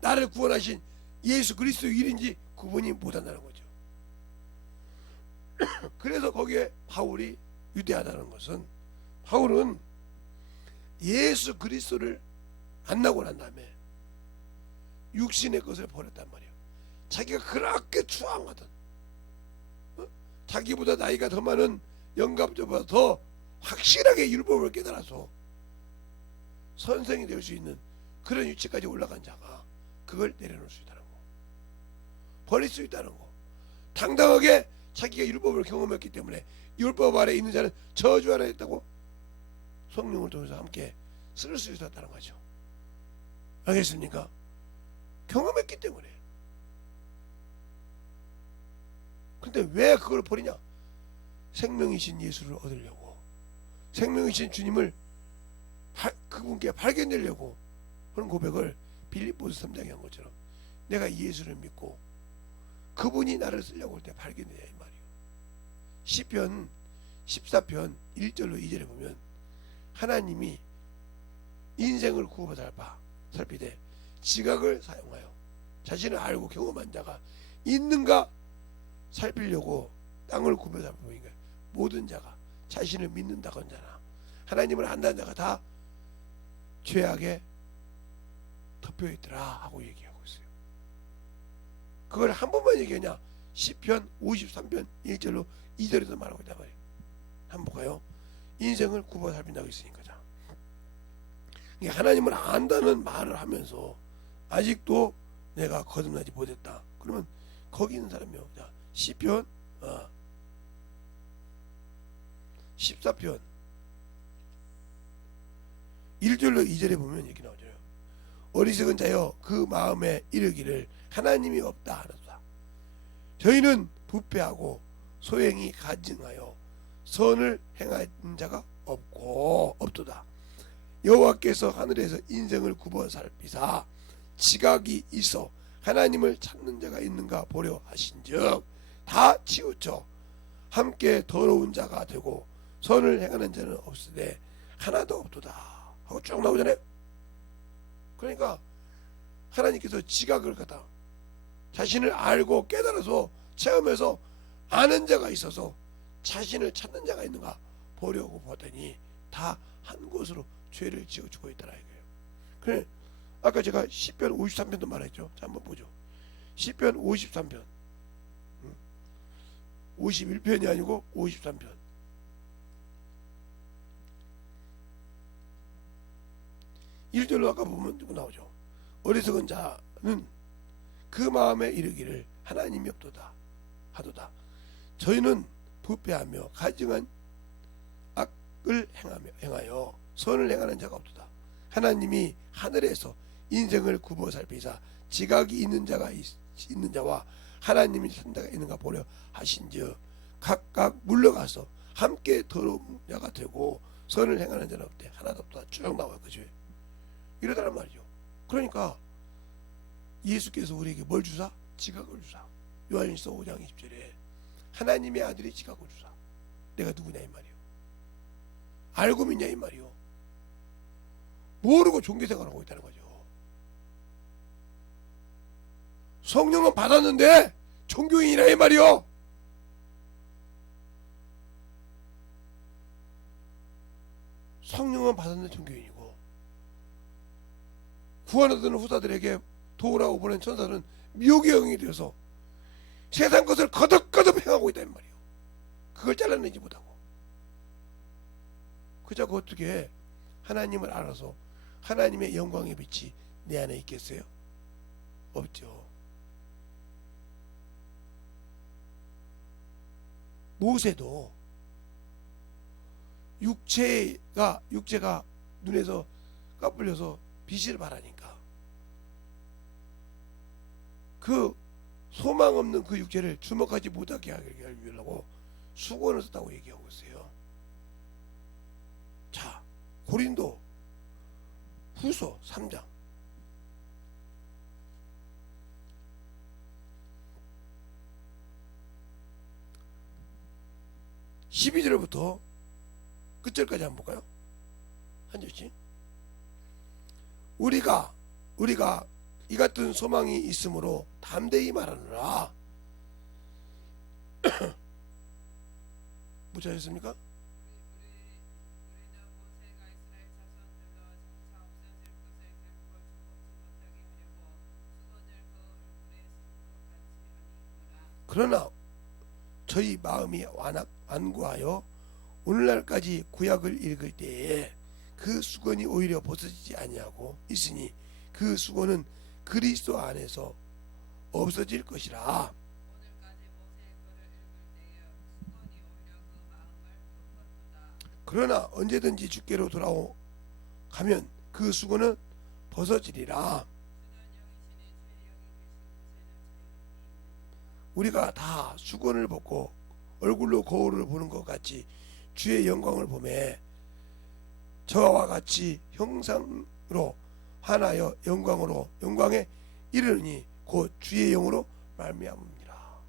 나를 구원하신 예수 그리스도 일인지 구분이 못한다는 거죠. 그래서 거기에 바울이 위대하다는 것은, 바울은 예수 그리스도를 만나고 난 다음에 육신의 것을 버렸단 말이에요. 자기가 그렇게 추앙하던 자기보다 나이가 더 많은 영감자보다 더 확실하게 율법을 깨달아서 선생이 될 수 있는 그런 위치까지 올라간 자가 그걸 내려놓을 수 있다는 거, 버릴 수 있다는 거, 당당하게 자기가 율법을 경험했기 때문에 율법 아래 있는 자는 저주 아래 있다고 성령을 통해서 함께 쓸 수 있었다는 거죠. 알겠습니까? 경험했기 때문에. 근데 왜 그걸 버리냐? 생명이신 예수를 얻으려고, 생명이신 주님을 그분께 발견되려고 그런 고백을 빌립보서 3장에 한 것처럼 내가 예수를 믿고 그분이 나를 쓰려고 할 때 발견돼야 이 말이에요. 시편 14편 1절로 2절에 보면 하나님이 인생을 구원받을 바 살피되 지각을 사용하여 자신을 알고 경험한 자가 있는가 살피려고 땅을 구별하다 보니까 모든 자가 자신을 믿는다거나 하나님을 안다는 자가 다 죄악에 덮여있더라 하고 얘기하고 있어요. 그걸 한 번만 얘기하냐? 시편 53편 1절로 2절에서 말하고 있단 말이에요. 한번 볼까요? 인생을 굽어 살핀다고 있으니까. 하나님을 안다는 말을 하면서 아직도 내가 거듭나지 못했다. 그러면 거기 있는 사람이요. 자, 시편 14편 1절로 2절에 보면 이렇게 나오죠. 어리석은 자여 그 마음에 이르기를 하나님이 없다 하도다. 저희는 부패하고 소행이 가증하여 선을 행하는 자가 없도다. 여호와께서 하늘에서 인생을 굽어 살피사 지각이 있어 하나님을 찾는 자가 있는가 보려 하신즉 다 치우쳐 함께 더러운 자가 되고 선을 행하는 자는 없으되 하나도 없도다 하고 쭉 나오잖아요. 그러니까 하나님께서 지각을 갖다 자신을 알고 깨달아서 체험해서 아는 자가 있어서 자신을 찾는 자가 있는가 보려고 보더니 다 한 곳으로 죄를 지어주고 있더라 이거예요. 그래 아까 제가 시편 53편도 말했죠. 자 한번 보죠. 시편 53편 51편이 아니고 53편 1절로 아까 보면 나오죠. 어리석은 자는 그 마음에 이르기를 하나님이 없도다 하도다. 저희는 부패하며 가증한 악을 행하여 선을 행하는 자가 없도다. 하나님이 하늘에서 인생을 굽어 살피사 지각이 있는 자와 하나님이 찾는 자가 있는가 보려 하신즉 각각 물러가서 함께 더러운 자가 되고 선을 행하는 자는 없대. 하나도 없다. 쭉 나와요. 그죠? 이러더란 말이죠. 그러니까 예수께서 우리에게 뭘 주사? 지각을 주사. 요한일서 5장 20절에 하나님의 아들이 지각을 주사. 내가 누구냐 이 말이요. 알고 믿냐 이 말이요. 모르고 종교생활을 하고 있다는 거죠. 성령은 받았는데 종교인이라 이 말이요. 성령은 받았는데 종교인이고 구원 얻은 후사들에게 도우라고 보낸 천사는 미혹의 영이 되어서 세상 것을 거듭거듭 행하고 있다는 말이에요. 그걸 잘라내지 못하고 그자고 어떻게 하나님을 알아서 하나님의 영광의 빛이 내 안에 있겠어요? 없죠. 모세도 육체가 눈에서 까불려서 빛을 발하니까 그 소망 없는 그 육체를 주목하지 못하게 하려고 수건을 썼다고 얘기하고 있어요. 자, 고린도 후서 3장 12절부터 끝절까지 한번 볼까요? 한 절씩. 우리가 이 같은 소망이 있으므로 담대히 말하느라. 못 찾으셨습니까? 그러나 저희 마음이 완고하여 오늘날까지 구약을 읽을 때에 그 수건이 오히려 벗어지지 아니하고 있으니 그 수건은 그리스도 안에서 없어질 것이라. 그러나 언제든지 주께로 돌아가면 그 수건은 벗어지리라. 우리가 다 수건을 벗고 얼굴로 거울을 보는 것 같이 주의 영광을 보매 저와 같이 형상으로 하나여 영광에 이르니 곧 주의 영으로 말미암으니라.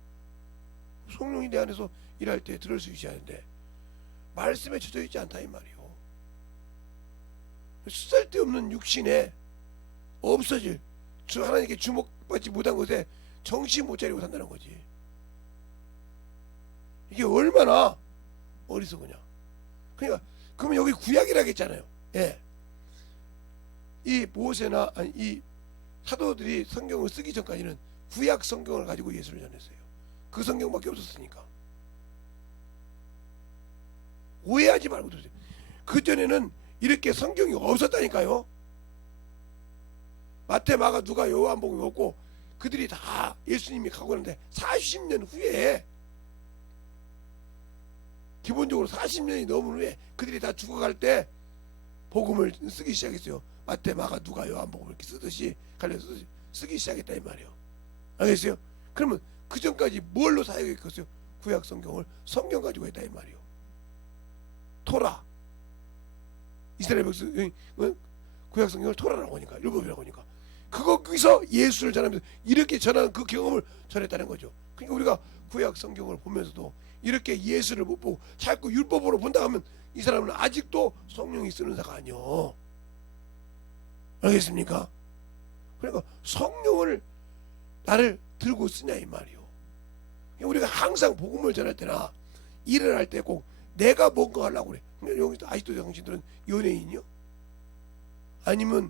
성령이 내 안에서 일할 때 들을 수 있어야 하는데 말씀에 젖어 있지 않다 이 말이요. 쓸데없는 육신에 없어질 하나님께 주목받지 못한 것에 정신 못 차리고 산다는 거지. 이게 얼마나 어리석으냐. 그러니까 그러면 여기 구약이라고 했잖아요. 예. 이 모세나 이 사도들이 성경을 쓰기 전까지는 구약 성경을 가지고 예수를 전했어요. 그 성경밖에 없었으니까. 오해하지 말고 들으세요. 그 전에는 이렇게 성경이 없었다니까요. 마태, 마가, 누가, 요한복음이 없고 그들이 다 예수님이 가고 나는데 40년 후에, 기본적으로 40년이 넘은 후에 그들이 다 죽어갈 때 복음을 쓰기 시작했어요. 마태, 마가, 누가, 요한복음 이렇게 쓰듯이 갈려서 쓰기 시작했다 이 말이에요. 알겠어요? 그러면 그 전까지 뭘로 사용했겠어요? 구약 성경을 성경 가지고 했다 이 말이에요. 토라, 이스라엘 백성 구약 성경을 토라라고 하니까, 율법이라고 하니까 거기서 예수를 전하면서 이렇게 전하는 그 경험을 전했다는 거죠. 그러니까 우리가 구약 성경을 보면서도 이렇게 예수를 못 보고 자꾸 율법으로 본다 하면 이 사람은 아직도 성령이 쓰는 자가 아니요. 알겠습니까? 그러니까 성령을 나를 들고 쓰냐 이 말이요. 우리가 항상 복음을 전할 때나 일을 할 때 꼭 내가 뭔가 하려고 그래. 여기서 아직도 당신들은 연예인이요? 아니면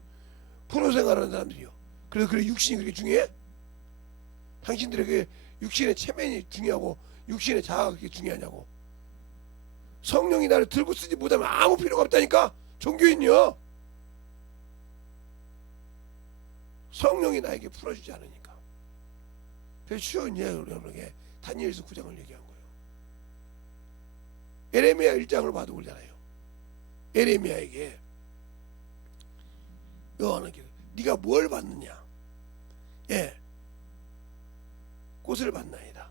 프로 생활하는 사람들이요? 그래서 그래 육신이 그렇게 중요해? 당신들에게 육신의 체면이 중요하고 육신의 자아가 그렇게 중요하냐고. 성령이 나를 들고 쓰지 못하면 아무 필요가 없다니까. 종교인이요. 성령이 나에게 풀어주지 않으니까. 그래서 쉬운 예를 여러분에게 다니엘서 9장을 얘기한 거예요. 에레미야 1장을 봐도 그러잖아요. 에레미야에게 여호와는 네가 뭘 받느냐? 예, 꽃을 받나이다.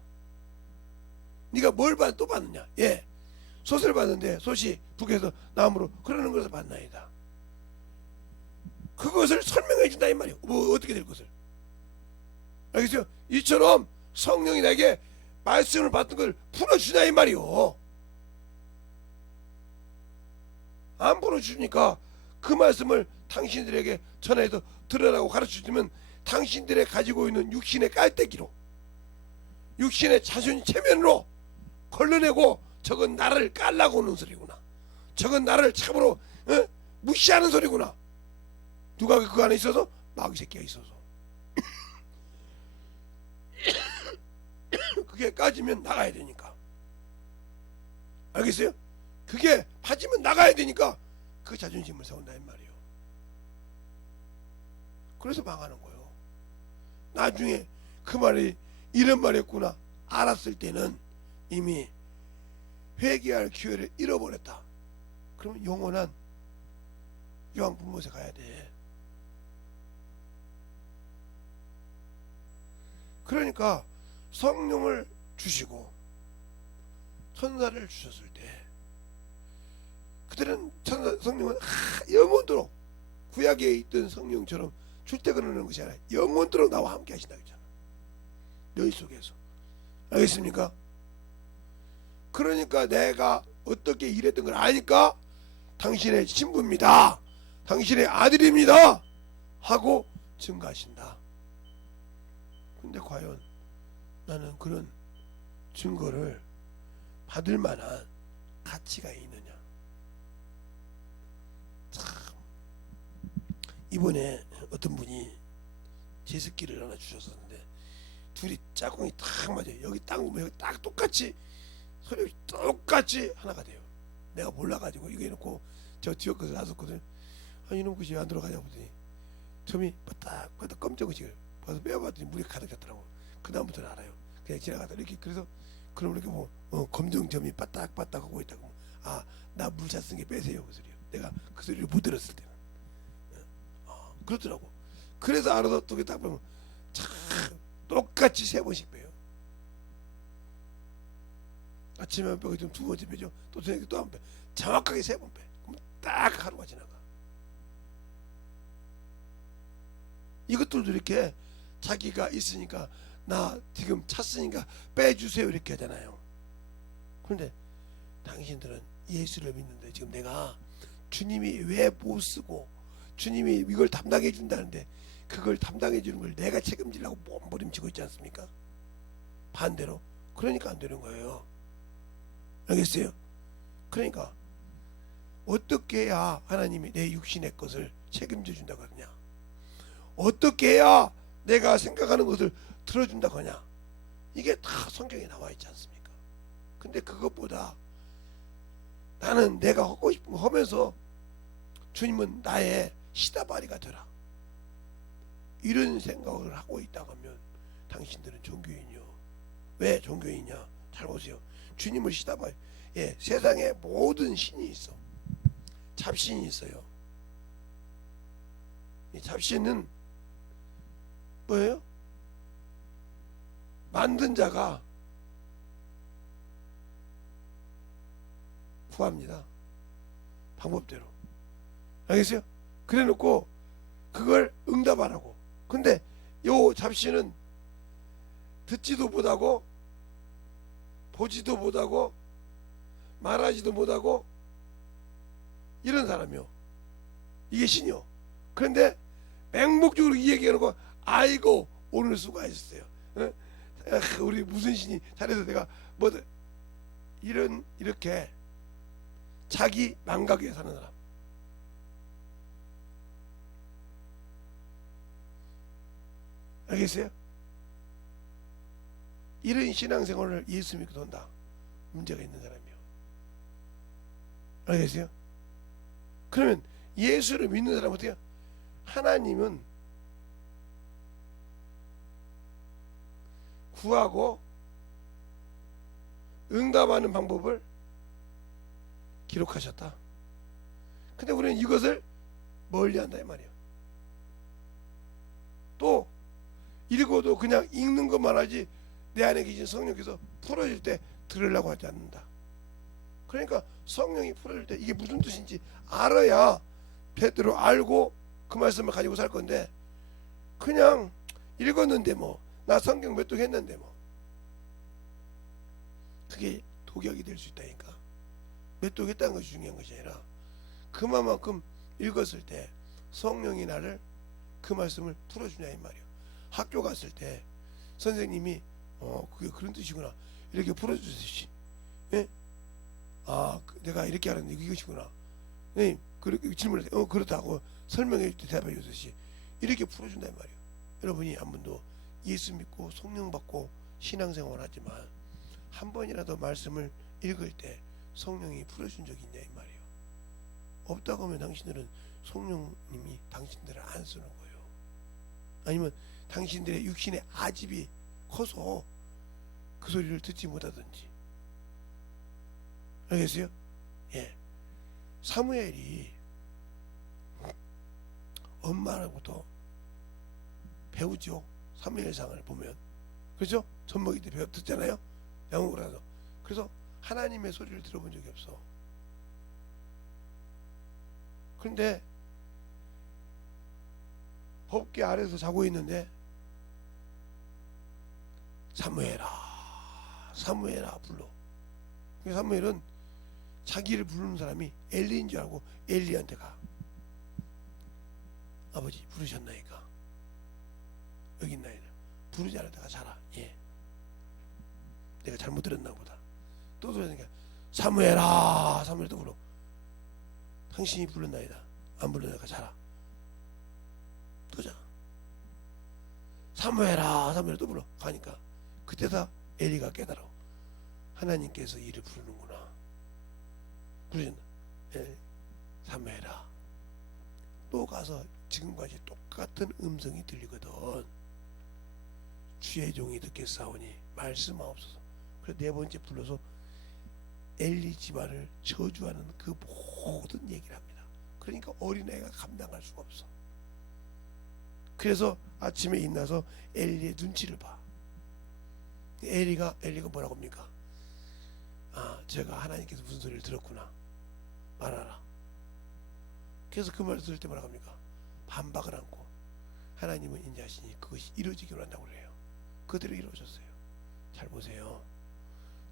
네가 뭘 또 받느냐? 예, 솥을 받는데 솥이 북에서 나무로 흐르는 것을 받나이다. 그것을 설명해 준다 이 말이에요. 뭐 어떻게 될 것을. 알겠어요? 이처럼 성령이 나에게 말씀을 받는 걸 풀어주냐 이 말이요. 안 풀어주니까 그 말씀을 당신들에게 전해서 들으라고 가르쳐주면 당신들의 가지고 있는 육신의 깔때기로, 육신의 자존 체면으로 걸러내고 저건 나를 깔라고 하는 소리구나. 저건 나를 참으로 무시하는 소리구나. 누가 그 안에 있어서? 마귀 새끼가 있어서. 그게 까지면 나가야 되니까. 알겠어요? 그게 빠지면 나가야 되니까 그 자존심을 세운다 이 말이에요. 그래서 망하는 거예요. 나중에 그 말이 이런 말이었구나 알았을 때는 이미 회개할 기회를 잃어버렸다. 그러면 영원한 요한분못에 가야 돼. 그러니까 성령을 주시고 천사를 주셨을 때 그들은 성령은 영원토록 구약에 있던 성령처럼 출퇴근하는 것이 아니라 영원토록 나와 함께 하신다 그랬잖아. 너희 속에서. 알겠습니까? 그러니까 내가 어떻게 일했던 걸 아니까 당신의 신부입니다, 당신의 아들입니다 하고 증거하신다. 근데 과연 나는 그런 증거를 받을 만한 가치가 있느냐. 참 이번에 어떤 분이 제습기를 하나 주셨었는데 둘이 짝꿍이 딱 맞아요. 여기 딱 보면 여기 딱 똑같이 소리 똑같이 하나가 돼요. 내가 몰라가지고 이거 해놓고 저 뒤에 것을 놔뒀거든. 아 이놈 것이 왜 안 들어가냐 보더니 처음이 바닥바닥 검정거지를 봐서 빼어봤더니 물이 가득 찼더라고. 그 다음부터는 알아요. 그냥 지나가다 이렇게. 그래서 그럼 이렇게 뭐 검정점이 바닥바닥 하고 있다고. 아 나 물 찼은 게 빼세요 그 소리요. 내가 그 소리를 못 들었을 때는 그렇더라고. 그래서 알아서 또 딱 보면 참 똑같이 3번씩 빼요. 아침에 한 빼고 좀 2번째 빼죠. 또 저녁에 또 한 번 빼. 정확하게 3번 빼. 그럼 딱 하루가 지나가. 이것들도 이렇게 자기가 있으니까 나 지금 찼으니까 빼주세요 이렇게 하잖아요. 그런데 당신들은 예수를 믿는데 지금 내가 주님이 왜 못 쓰고 주님이 이걸 담당해 준다는데 그걸 담당해 주는 걸 내가 책임지려고 몸부림치고 있지 않습니까? 반대로. 그러니까 안 되는 거예요. 알겠어요? 그러니까 어떻게 해야 하나님이 내 육신의 것을 책임져 준다고 하느냐, 어떻게 해야 내가 생각하는 것을 들어준다고 하냐, 이게 다 성경에 나와 있지 않습니까? 근데 그것보다 나는 내가 하고 싶은 거 하면서 주님은 나의 시다바리가 되라, 이런 생각을 하고 있다고 하면 당신들은 종교인이요. 왜 종교인이냐? 잘 보세요. 주님을 시다봐요. 예, 세상에 모든 신이 있어. 잡신이 있어요. 이 잡신은 뭐예요? 만든 자가 구합니다. 방법대로. 알겠어요? 그래 놓고 그걸 응답하라고. 근데 요 잡신은 듣지도 못하고 보지도 못하고 말하지도 못하고 이런 사람이요. 이게 신이요. 그런데 맹목적으로 이 얘기하는 아이고 오늘 수고하셨어요. 어? 우리 무슨 신이 잘해서 내가 뭐 이렇게 자기 망각에 사는 사람. 알겠어요? 이런 신앙생활을 예수 믿고 돈다. 문제가 있는 사람이요. 알겠어요? 그러면 예수를 믿는 사람은 어때요? 하나님은 구하고 응답하는 방법을 기록하셨다. 근데 우리는 이것을 멀리한다 이 말이에요. 또 읽어도 그냥 읽는 것만 하지 내 안에 계신 성령께서 풀어줄 때 들으려고 하지 않는다. 그러니까 성령이 풀어줄 때 이게 무슨 뜻인지 알아야 제대로 알고 그 말씀을 가지고 살 건데 그냥 읽었는데 뭐 나 성경 몇 독 했는데 뭐 그게 독약이 될 수 있다니까. 몇 독 했다는 것이 중요한 것이 아니라 그만큼 읽었을 때 성령이 나를 그 말씀을 풀어주냐 이 말이에요. 학교 갔을 때 선생님이 그게 그런 뜻이구나 이렇게 풀어주듯이 예? 내가 이렇게 하는데 이것이구나 네, 그렇게 질문을 해 그렇다고 설명해 줄 때 대답해 주듯이 이렇게 풀어준다 이 말이에요. 여러분이 한 번도 예수 믿고 성령 받고 신앙생활 하지만 한 번이라도 말씀을 읽을 때 성령이 풀어준 적이 있냐 이 말이에요. 없다고 하면 당신들은 성령님이 당신들을 안 쓰는 거예요. 아니면 당신들의 육신의 아집이 커서 그 소리를 듣지 못하든지. 알겠어요? 예. 사무엘이 엄마로부터 배우죠. 사무엘상을 보면 그렇죠? 젖먹이 때 듣잖아요. 영어라서. 그래서 하나님의 소리를 들어본 적이 없어. 그런데 법궤 아래서 자고 있는데 사무엘아 사무엘아 불러. 사무엘은 자기를 부르는 사람이 엘리인 줄 알고 엘리한테 가. 아버지 부르셨나이까? 여기 있나이다. 부르지 않았다가 자라. 예. 내가 잘못 들었나 보다. 또 들으니까 사무엘아 사무엘 또 불러. 당신이 불렀나이다. 안 불렀나이까 자라. 또 자. 사무엘아 사무엘 또 불러. 가니까 그때다 엘리가 깨달아. 하나님께서 이를 부르는구나. 부르셨나? 예. 사무엘아. 또 가서 지금까지 똑같은 음성이 들리거든. 주의 종이 듣겠사오니 말씀하옵소서. 그래서 네 번째 불러서 엘리 집안을 저주하는 그 모든 얘기를 합니다. 그러니까 어린아이가 감당할 수가 없어. 그래서 아침에 일어나서 엘리의 눈치를 봐. 엘리가 뭐라고 합니까? 제가 하나님께서 무슨 소리를 들었구나 말하라. 그래서 그 말을 들을 때 뭐라고 합니까? 반박을 않고 하나님은 인자하시니 그것이 이루어지기로 한다고 그래요. 그대로 이루어졌어요. 잘 보세요.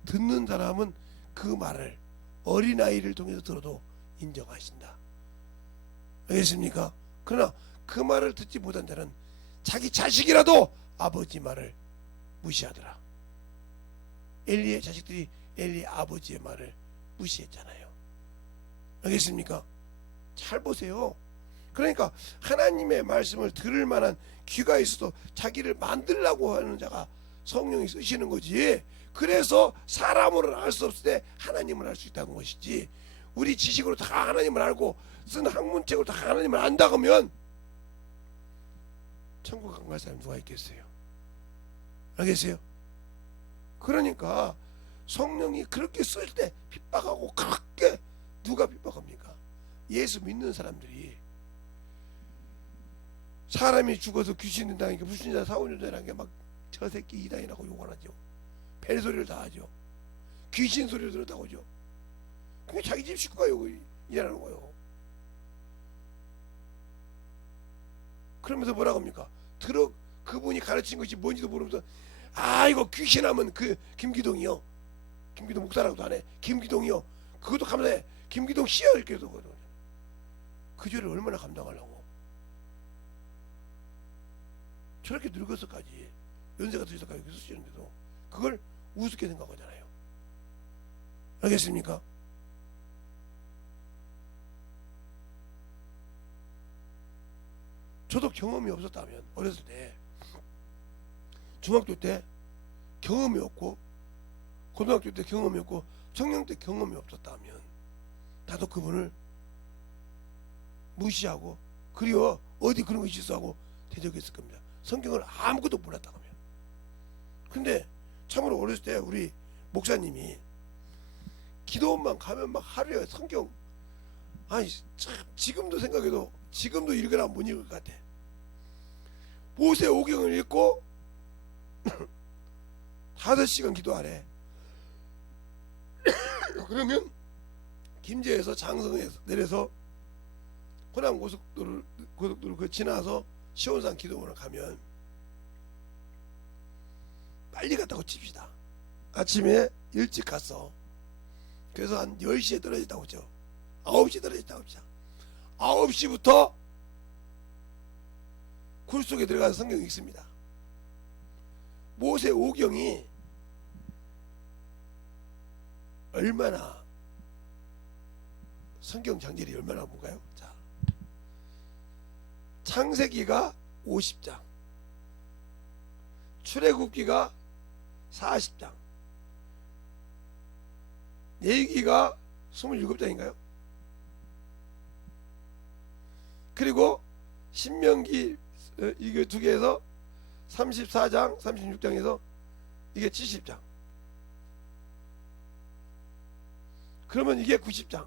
듣는 사람은 그 말을 어린아이를 통해서 들어도 인정하신다. 알겠습니까? 그러나 그 말을 듣지 못한 자는 자기 자식이라도 아버지 말을 무시하더라. 엘리의 자식들이 엘리 아버지의 말을 무시했잖아요. 알겠습니까? 잘 보세요. 그러니까 하나님의 말씀을 들을 만한 귀가 있어도 자기를 만들려고 하는 자가 성령이 쓰시는 거지. 그래서 사람으로는 알 수 없을 때 하나님을 알 수 있다는 것이지. 우리 지식으로 다 하나님을 알고 쓴 학문책으로 다 하나님을 안다고 하면 천국 안 갈 사람 누가 있겠어요? 알겠어요? 그러니까 성령이 그렇게 쓸 때 핍박하고, 그렇게 누가 핍박합니까? 예수 믿는 사람들이. 사람이 죽어서 귀신이 당하니까 불신자 사원유대라는 게 막 저 새끼 이단이라고 욕을 하죠. 벨소리를 다 하죠. 귀신 소리를 들었다고 하죠. 그게 자기 집 식구가 욕을 일하는 거예요. 그러면서 뭐라고 합니까? 그분이 가르친 것이 뭔지도 모르면서, 아 이거 귀신하면 그 김기동이요, 김기동 목사라고도 안 해, 김기동이요, 그것도 감사해, 김기동 씨요, 이렇게 해서 그 죄를 얼마나 감당하려고. 저렇게 늙어서까지, 연세가 들어서까지 쓰시는데도 그걸 우습게 생각하잖아요. 알겠습니까? 저도 경험이 없었다면, 어렸을 때 중학교 때 경험이 없고, 고등학교 때 경험이 없고, 청년 때 경험이 없었다면 나도 그분을 무시하고, 그리워 어디 그런 거 있어 하고 대적했을 겁니다. 성경을 아무것도 몰랐다고 하면. 근데 참으로 어렸을 때 우리 목사님이 기도원만 가면 막 하루에 성경, 아니 참 지금도 생각해도, 지금도 읽으라 못 읽을 것 같아. 모세오경을 읽고 5시간 기도하래. 그러면 김제에서 장성에서 내려서 호남 고속도로 그 지나서 시온산 기도원을 가면, 빨리 갔다고 칩시다. 아침에 일찍 갔어. 그래서 한 10시에 떨어졌다고 했죠. 9시에 떨어졌다고 합시다. 9시부터 굴 속에 들어가서 성경이 읽습니다. 모세오경이 얼마나, 성경 장절이 얼마나 뭔가요? 자, 창세기가 50장, 출애굽기가 40장, 레위기가 27장인가요? 그리고 신명기 이게 두 개에서 34장, 36장에서 이게 70장. 그러면 이게 90장.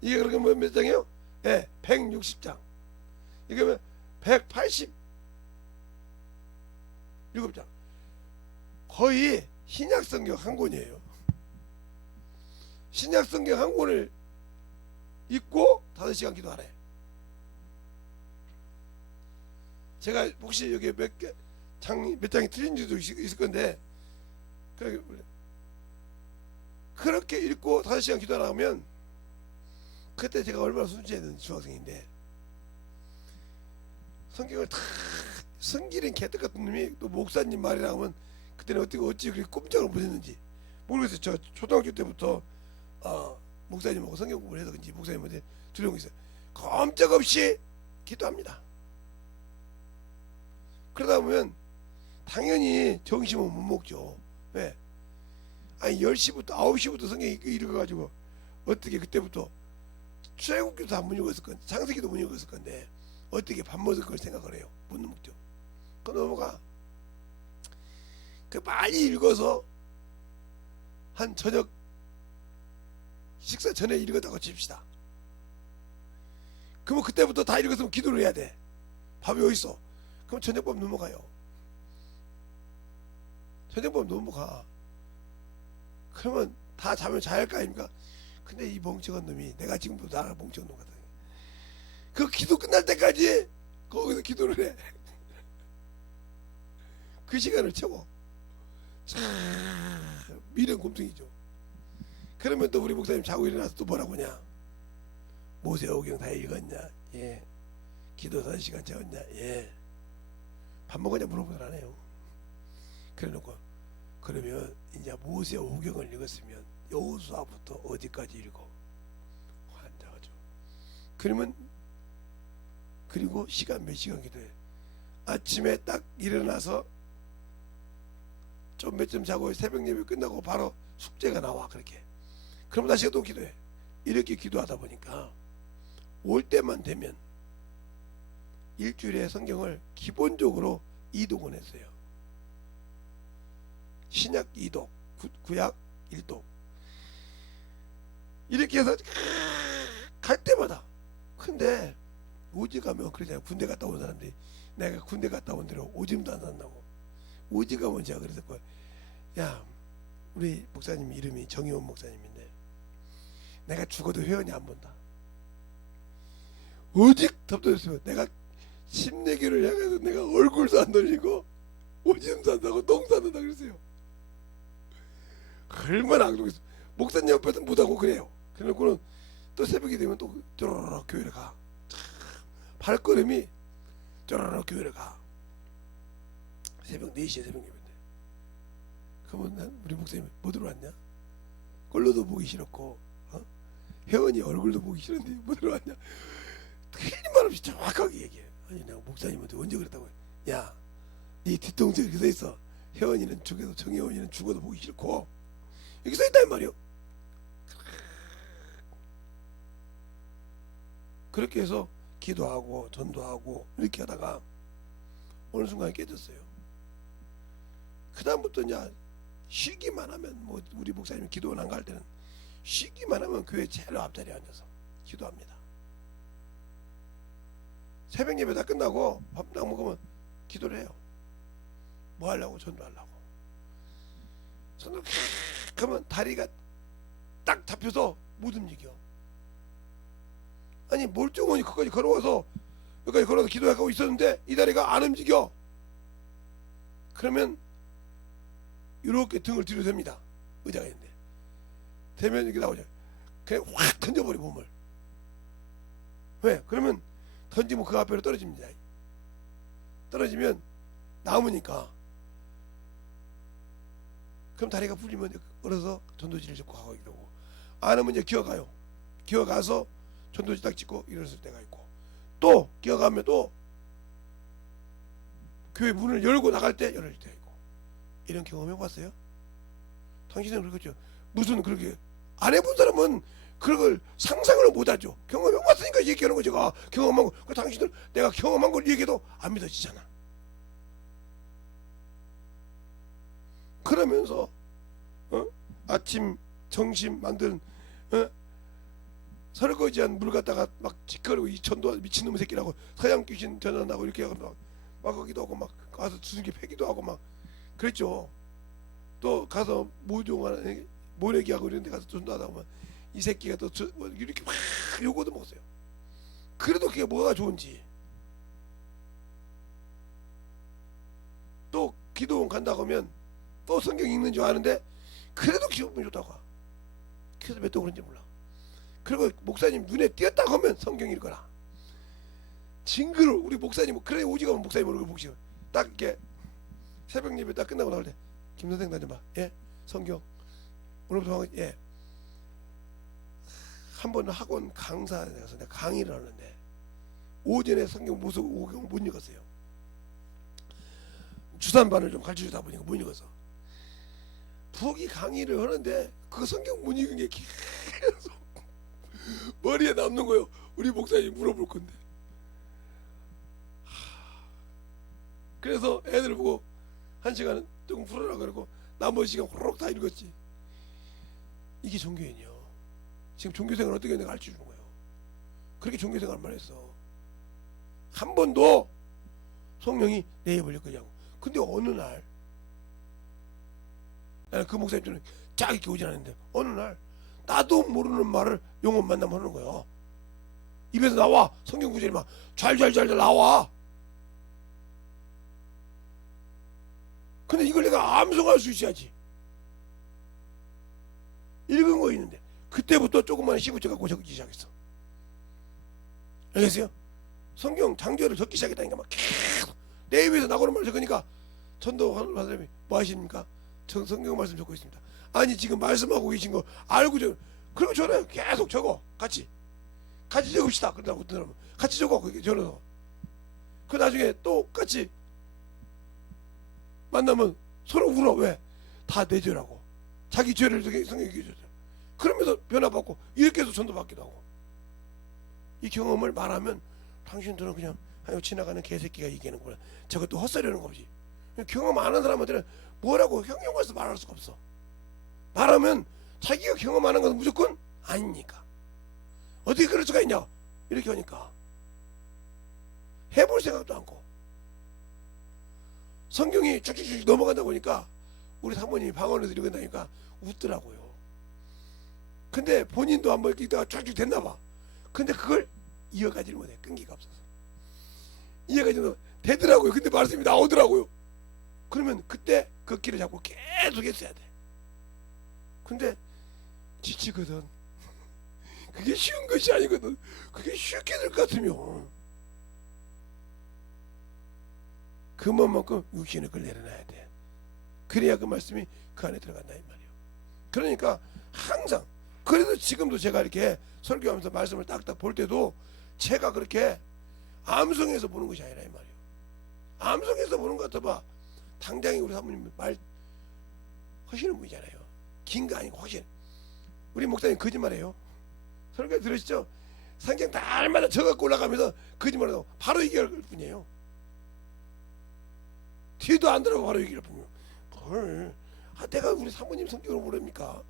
이게 그렇게 몇 장이에요? 예, 160장. 이게 187장. 거의 신약성경 한 권이에요. 신약성경 한 권을 읽고 5시간 기도하래. 제가 혹시 여기 몇 장이 틀린지도 있을 건데, 그렇게 읽고 5시간 기도하면, 그때 제가 얼마나 순수했는지, 중학생인데 성경을 다 성기는 개떡 같은 놈이 또 목사님 말이라 하면 그때는 어찌 그렇게 꼼짝을 못했는지 모르겠어요. 저 초등학교 때부터 목사님하고 성경 공부를 해서 그런지 목사님한테 두려운 게 있어요. 꼼짝없이 기도합니다. 그러다 보면 당연히 정신은 못 먹죠. 왜? 아니 10시부터 9시부터 성경 읽어가지고 어떻게 그때부터 출애굽기도 다 못 읽었을 건데, 창세기도 못 읽었을 건데 어떻게 밥 먹을 걸 생각을 해요? 못 먹죠. 그 넘어가. 그 많이 읽어서 한 저녁 식사 전에 읽었다고 칩시다. 그러면 그때부터 다 읽었으면 기도를 해야 돼. 밥이 어디 있어? 그럼 저녁밥 넘어가요. 저녁밥 넘어가. 그러면 다 잠을 자야 할 거 아닙니까? 근데 이 멍청한 놈이, 내가 지금도 나랑 멍청한 놈 같아. 그 기도 끝날 때까지 거기서 기도를 해. 그 시간을 채워. 미련 곰탱이죠. 그러면 또 우리 목사님 자고 일어나서 또 뭐라고 하냐? 모세오경 다 읽었냐? 예. 기도 5시간 채웠냐? 예. 밥 먹었냐 물어보질 않아요. 그래놓고, 그러면 이제 모세오경을 읽었으면 여호수아부터 어디까지 읽어? 환장하죠. 그러면, 그리고 시간 몇 시간 기도해. 아침에 딱 일어나서 좀 몇점 자고 새벽 예배 끝나고 바로 숙제가 나와. 그렇게. 그럼 다시 또 기도해. 이렇게 기도하다 보니까 올 때만 되면 일주일에 성경을 기본적으로 2독은 했어요. 신약 2독, 구약 1독. 이렇게 해서 갈 때마다. 근데 오직하면 그러잖아요. 군대 갔다 온 사람들이 내가 군대 갔다 온 대로 오줌도 안 산다고. 오직하면 제가 그래서 야, 우리 목사님 이름이 정의원 목사님인데 내가 죽어도 회원이 안 본다. 오직 답답했으면 내가 십내교를 향해서 내가 얼굴도 안 돌리고 오줌 산다고 똥 산다 그랬어요. 얼마나 악독했어. 목사님 옆에서 못하고 그래요. 그래놓고는 또 새벽이 되면 또 쪼르르 교회를 가. 발걸음이 쪼르르 교회를 가. 새벽 4시에 새벽 예배인데. 그러면 우리 목사님 뭐 들어왔냐? 꼴로도 보기 싫었고 회원이 얼굴도 보기 싫은데 뭐 들어왔냐? 틀린 없이 정확하게 얘기해. 아니 내가 목사님한테 언제 그랬다고 해. 야, 네 뒷동전에 이렇게 써있어. 회원이는 죽어도 정회원이는 죽어도 보기 싫고 이렇게 써있단 말이요. 그렇게 해서 기도하고 전도하고 이렇게 하다가 어느 순간에 깨졌어요. 그 다음부터 이제 쉬기만 하면 뭐 우리 목사님이 기도원 안 갈 때는 쉬기만 하면 교회 제일 앞자리에 앉아서 기도합니다. 새벽 예배 다 끝나고 밥 딱 먹으면 기도를 해요. 뭐 하려고? 전도하려고. 전도 그러면 다리가 딱 잡혀서 못 움직여. 아니 멀쩡하니 거기까지 걸어와서 여기까지 걸어서 기도하고 있었는데 이 다리가 안 움직여. 그러면 이렇게 등을 뒤로 댑니다. 의자가 있는데 대면 이렇게 나오죠. 그냥 확 던져버려 몸을. 왜? 그러면 던지면 그 앞으로 떨어집니다. 떨어지면 남으니까. 그럼 다리가 풀리면 걸어서 전도지를 잡고 가고 있고, 안 하면 이제 기어가요. 기어가서 전도지 딱 찍고 일어설 때가 있고, 또 기어가면 또 교회 문을 열고 나갈 때 열릴 때가 있고. 이런 경험 해봤어요? 당신은 그렇겠죠. 무슨 그렇게 안 해본 사람은 그런 걸 상상을 못하죠. 경험해봤으니까 얘기하는 거. 제가 경험한 거. 그 당신들 내가 경험한 걸 얘기해도 안 믿어지잖아. 그러면서 아침 점심 만든 설거지한 물 갖다가 막 짓거리고 이 전도 미친놈의 새끼라고 서양 귀신 전환하고 이렇게 하고 막 거기도 하고 막 가서 주둥기 패기도 하고 막 그랬죠. 또 가서 모종하는 모내기하고 이런 데 가서 전도하다 보면 이 새끼가 또 이렇게 막 요거도 먹었어요. 그래도 그게 뭐가 좋은지. 또 기도원 간다고 하면 또 성경 읽는 줄 아는데 그래도 기분이 좋다고. 그래서 몇 도 그런지 몰라. 그리고 목사님 눈에 띄었다고 하면 성경 읽어라. 징그러. 우리 목사님 그래 오지가면 목사님 얼굴 보시고 딱 이렇게 새벽 예배 딱 끝나고 나올 때 김 선생 나 좀 봐. 예? 성경 오늘부터 예. 한 번 학원 강사에 가서 내가 강의를 하는데 오전에 성경 못 읽었어요. 주산반을 좀 가르쳐주다 보니까 못 읽어서 부엌이 강의를 하는데 그 성경 못 읽은 게 계속 머리에 남는 거예요. 우리 목사님 물어볼 건데. 그래서 애들 보고 한 시간은 조금 풀어라 그러고 나머지 시간 호로록 다 읽었지. 이게 종교인이요. 지금 종교생활 어떻게 내가 가르쳐 주는 거예요. 그렇게 종교생활만 했어. 한 번도 성령이 내 입을 엮으냐고. 근데 어느 날 나는 그 목사님처럼 쫙 이렇게 오진 않는데 어느 날 나도 모르는 말을 영혼 만나면 하는 거예요. 입에서 나와. 성경 구절이 막 잘잘잘 나와. 근데 이걸 내가 암송할 수 있어야지. 읽은 거 있는데 그때부터 조그마한 시부터 갖고 적기 시작했어. 알겠어요? 성경 장절을 적기 시작했다니까 막 계속 내 입에서 나오는 말 적으니까 전도하는 사람이 뭐 하십니까? 성경 말씀 적고 있습니다. 아니 지금 말씀하고 계신 거 알고 적어. 그러면 저는 계속 적어. 같이 적읍시다. 그러다고 어떤 사람은 같이 적어. 그게 적어서 그 나중에 또 같이 만나면 서로 울어. 왜? 다 내 죄라고. 자기 죄를 성경에 얘기해줬어요. 그러면서 변화받고 이렇게 해서 전도받기도 하고. 이 경험을 말하면 당신들은 그냥 아유 지나가는 개새끼가 얘기하는구나. 저것도 헛소리하는 거지. 경험 안 한 사람한테는 뭐라고 형용해서 말할 수가 없어. 말하면 자기가 경험하는 것은 무조건 아니니까. 어떻게 그럴 수가 있냐 이렇게 하니까 해볼 생각도 않고 성경이 쭉쭉쭉 넘어간다 보니까 우리 사모님이 방언에서 읽은다니까 웃더라고요. 근데 본인도 한번 이렇게 있다가 쭉쭉 됐나봐. 근데 그걸 이어가지를 못해. 끈기가 없어서 이어가지는 되더라고요. 근데 말씀이 나오더라고요. 그러면 그때 그 길을 잡고 계속 했어야 돼. 근데 지치거든. 그게 쉬운 것이 아니거든. 그게 쉽게 될 것 같으면 그만큼 육신의 걸 내려놔야 돼. 그래야 그 말씀이 그 안에 들어간다 이 말이에요. 그러니까 항상, 그래도 지금도 제가 이렇게 설교하면서 말씀을 딱딱 볼 때도 제가 그렇게 암송해서 보는 것이 아니라 이 말이에요. 암송해서 보는 것 같아봐. 당장에 우리 사모님 말 하시는 분이잖아요. 긴 거 아니고 확실. 우리 목사님 거짓말해요. 설교 들으시죠? 성경 날마다 적갖고 올라가면서 거짓말하고 바로 얘기할 뿐이에요. 뒤도 안 들어가고 바로 얘기할 뿐이에요. 헐, 내가 우리 사모님 성격을 모릅니까?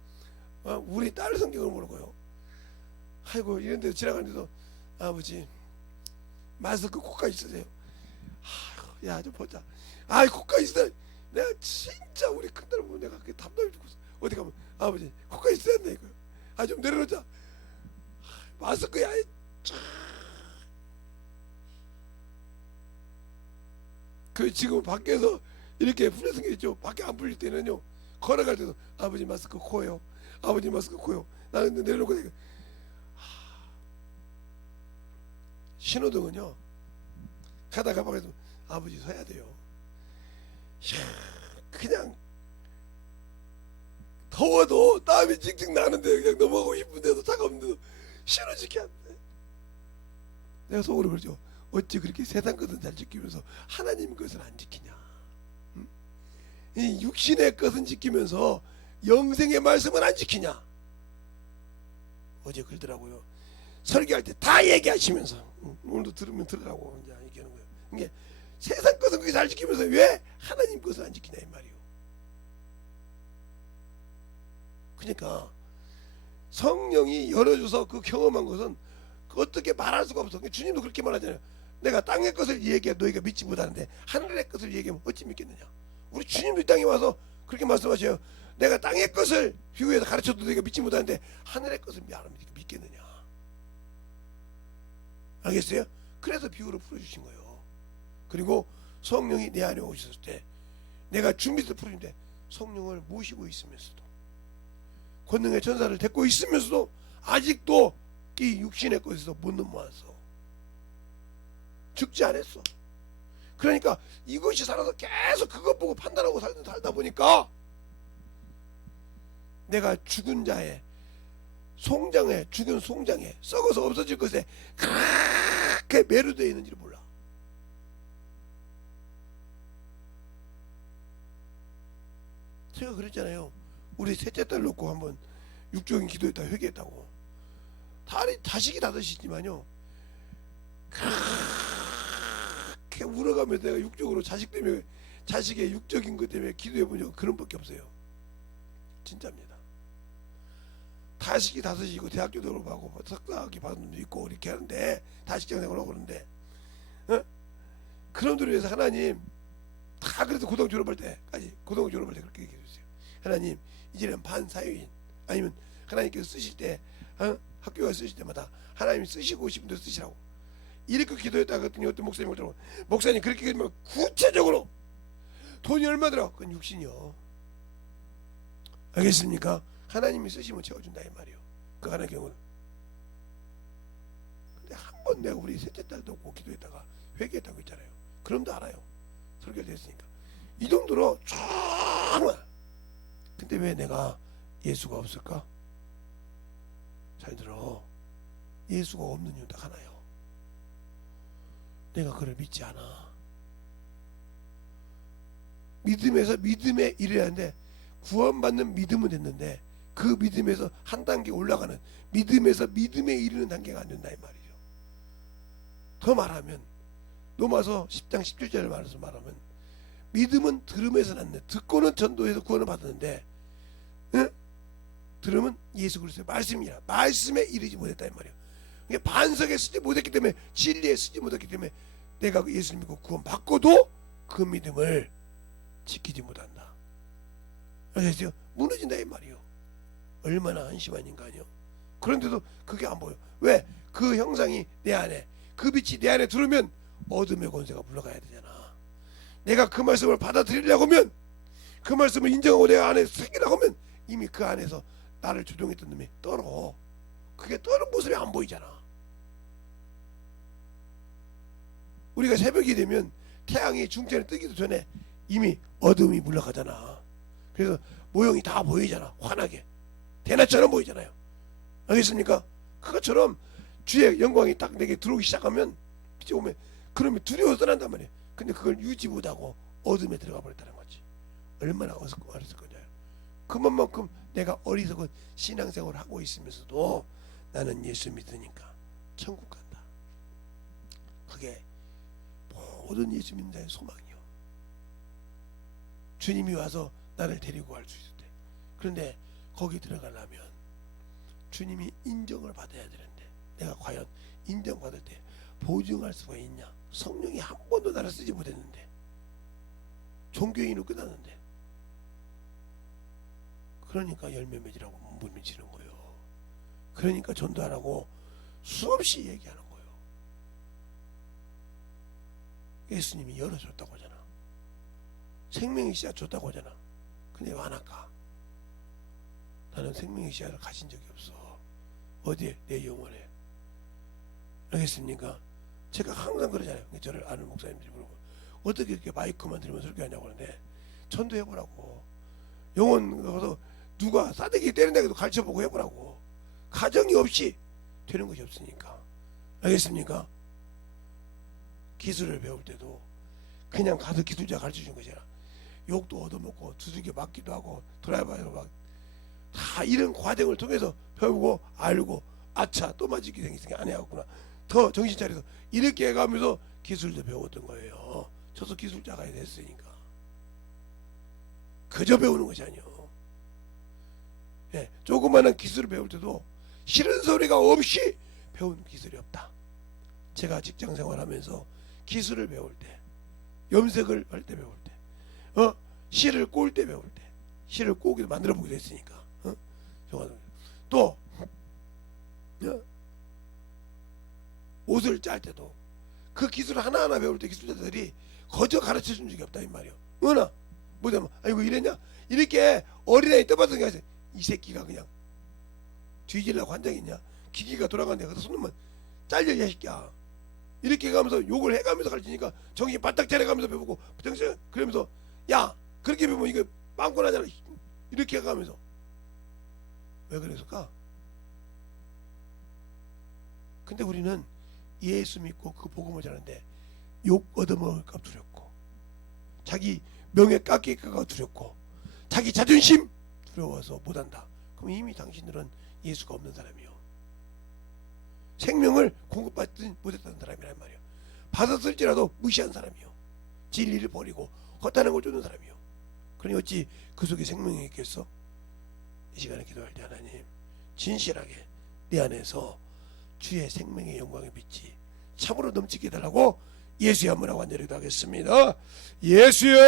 우리 딸 성격을 모르고요. 아이고 이런 데서 지나가는데도 아버지 마스크 코까지 쓰세요. 야 좀 보자. 아이 코까지 쓰. 내가 진짜 우리 큰딸 보면 내가 그게 답답해 죽겠어. 어디 가면 아버지 코까지 써야 돼 이거. 좀 내려놓자. 마스크야. 그 지금 밖에서 이렇게 풀려서 있죠. 밖에 안 풀릴 때는요. 걸어갈 때도 아버지 마스크 코요. 아버지 마스크 코요. 나는 내려놓고 내가 신호등은요. 가다가 밖에서 아버지 서야 돼요. 그냥 더워도 땀이 찡찡 나는데 그냥 넘어가고 싶은데도 차가운데도 신호 지켜야 돼. 내가 속으로 그러죠. 어찌 그렇게 세상 것은 잘 지키면서 하나님 것은 안 지키냐. 이 육신의 것은 지키면서 영생의 말씀은 안 지키냐. 어제 그러더라고요. 설교할 때 다 얘기하시면서 오늘도 들으면 들으라고 이제 얘기하는 거예요. 이게 세상 것은 그게 잘 지키면서 왜 하나님 것은 안 지키냐 이 말이에요. 그러니까 성령이 열어줘서 그 경험한 것은 어떻게 말할 수가 없어. 주님도 그렇게 말하잖아요. 내가 땅의 것을 얘기해 너희가 믿지 못하는데 하늘의 것을 얘기하면 어찌 믿겠느냐. 우리 주님도 이 땅에 와서 그렇게 말씀하셔요. 내가 땅의 것을 비유해서 가르쳐도 너희가 믿지 못하는데 하늘의 것을 믿겠느냐. 알겠어요? 그래서 비유로 풀어주신 거예요. 그리고 성령이 내 안에 오셨을 때 내가 준비해서 풀어주는데 성령을 모시고 있으면서도 권능의 천사를 데리고 있으면서도 아직도 이 육신의 것에서 못 넘어왔어. 죽지 않았어. 그러니까 이것이 살아서 계속 그것 보고 판단하고 살다 보니까 내가 죽은 자의 송장에, 죽은 송장에 썩어서 없어질 것에 그렇게 매료되어 있는지를 몰라. 제가 그랬잖아요. 우리 셋째 딸 놓고 한번 육적인 기도했다 회개했다고. 자식이 다섯이지만요. 그렇게 울어가면서 내가 육적으로 자식 때문에, 자식의 육적인 것 때문에 기도해본 적은 그런 밖에 없어요. 진짜입니다. 자식이 다섯이고 대학교 졸업하고 석사학위 받은 놈도 있고 이렇게 하는데 다 직장생활 하고 그러는데 그런 들을 위해서 하나님 다 그래도 고등학교 졸업할 때까지 그렇게 얘기해 주세요. 하나님 이제는 반사회인 아니면 하나님께서 쓰실 때 학교가 쓰실 때마다 하나님이 쓰시고 싶은 데 쓰시라고 이렇게 기도했다가 어떤 목사님을 들어 목사님 그렇게 기도하면 구체적으로 돈이 얼마 들어? 그건 육신이요. 알겠습니까? 하나님이 쓰시면 채워준다 이 말이요. 그 하나의 경우는. 근데 한 번 내가 우리 셋째 딸 놓고 기도했다가 회개했다고 했잖아요. 그럼도 알아요. 설교를 했으니까. 이 정도로 정말. 근데 왜 내가 예수가 없을까? 잘 들어. 예수가 없는 이유 딱 하나요. 내가 그를 믿지 않아. 믿음에서 믿음에 이르야 하는데 구원받는 믿음은 됐는데 그 믿음에서 한 단계 올라가는 믿음에서 믿음에 이르는 단계가 안 된다 이 말이죠. 더 말하면 로마서 10장 17절을 말해서 말하면 믿음은 들음에서 났네. 듣고는 전도해서 구원을 받았는데, 응? 들음은 예수 그리스도의 말씀이라 말씀에 이르지 못했다 이 말이에요. 그러니까 반석에 쓰지 못했기 때문에, 진리에 쓰지 못했기 때문에 내가 예수를 믿고 구원 받고도 그 믿음을 지키지 못한다. 아시죠? 무너진다 이 말이요. 얼마나 한심한 인간이요. 그런데도 그게 안 보여. 왜? 그 형상이 내 안에, 그 빛이 내 안에 들어오면 어둠의 권세가 물러가야 되잖아. 내가 그 말씀을 받아들이려고 하면, 그 말씀을 인정하고 내 안에 새기려고 하면 이미 그 안에서 나를 조종했던 놈이 떨어. 그게 떠는 모습이 안 보이잖아. 우리가 새벽이 되면 태양이 중천에 뜨기도 전에 이미 어둠이 물러가잖아. 그래서 모형이 다 보이잖아. 환하게 대낮처럼 보이잖아요. 알겠습니까? 그것처럼 주의 영광이 딱 내게 들어오기 시작하면, 빛이 오면 그러면 두려워 떠난단 말이에요. 근데 그걸 유지 못하고 어둠에 들어가 버렸다는 거지. 얼마나 어렸을 거냐. 그만큼 내가 어리석은 신앙생활을 하고 있으면서도 나는 예수 믿으니까 천국 간다. 그게 모든 예수 믿는 자의 소망이요. 주님이 와서 나를 데리고 갈 수 있을 때. 그런데 거기 들어가려면 주님이 인정을 받아야 되는데, 내가 과연 인정받을 때 보증할 수가 있냐? 성령이 한 번도 나를 쓰지 못했는데, 종교인으로 끝났는데, 그러니까 열매 맺으라고 못 미치는 거예요. 그러니까 전도하라고 수없이 얘기하는 거예요. 예수님이 열어줬다고 하잖아. 생명의 씨앗 줬다고 하잖아. 근데 왜 안 할까? 나는 생명의 씨앗을 가진 적이 없어. 어디에? 내 영혼에. 알겠습니까? 제가 항상 그러잖아요. 저를 아는 목사님들이 물어보고, 어떻게 이렇게 마이크만 들으면 설교하냐고 하는데, 전도해보라고. 영혼 가서 누가 싸대기 때린다고 해도 가르쳐보고 해보라고. 가정이 없이 되는 것이 없으니까. 알겠습니까? 기술을 배울 때도 그냥 가서 기술자 가르쳐주는 것이라, 욕도 얻어먹고 두들겨 맞기도 하고 드라이버로 막 다 이런 과정을 통해서 배우고 알고, 아차 또 맞을게 생겼으니까 안 해야겠구나, 더 정신 차려서 이렇게 해가면서 기술도 배웠던 거예요. 저도 기술자가 됐으니까. 그저 배우는 것이 아니요. 예, 조그마한 기술을 배울 때도 싫은 소리가 없이 배운 기술이 없다. 제가 직장 생활하면서 기술을 배울 때, 염색을 할 때 배울 때, 실을 꼴 때 배울 때, 실을 꼬기도 만들어 보기도 했으니까, 또 옷을 짤 때도 그 기술 하나하나 배울 때 기술자들이 거저 가르쳐 준 적이 없다 이 말이요. 뭐냐면 아이고 이랬냐, 이렇게 어린아이 떠받은 게 아니라, 이 새끼가 그냥 뒤질라고 한 적 있냐, 기기가 돌아가는데 가서 손 놓으면 잘려 이 새끼야. 이렇게 해가면서 욕을 해가면서 가르치니까 정신 바짝 차려가면서 배우고, 정신 그러면서 야 그렇게 배우면 이거 빵꾸 나잖아, 이렇게 해가면서. 왜 그랬을까? 근데 우리는 예수 믿고 그 복음을 전하는데 욕 얻어먹을까 두렵고, 자기 명예 깎일까가 두렵고, 자기 자존심 두려워서 못한다. 그럼 이미 당신들은 예수가 없는 사람이요. 생명을 공급받지 못했다는 사람이란 말이요. 받았을지라도 무시한 사람이요. 진리를 버리고 헛다는 걸 쫓는 사람이요. 그러니 어찌 그 속에 생명이 있겠어? 이 시간에 기도할 때 하나님, 진실하게 내 안에서 주의 생명의 영광의 빛이 참으로 넘치게 해달라고 예수의 한문하고 간절히 기도하겠습니다. 예수여!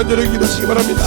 간절히 기도하시기 바랍니다.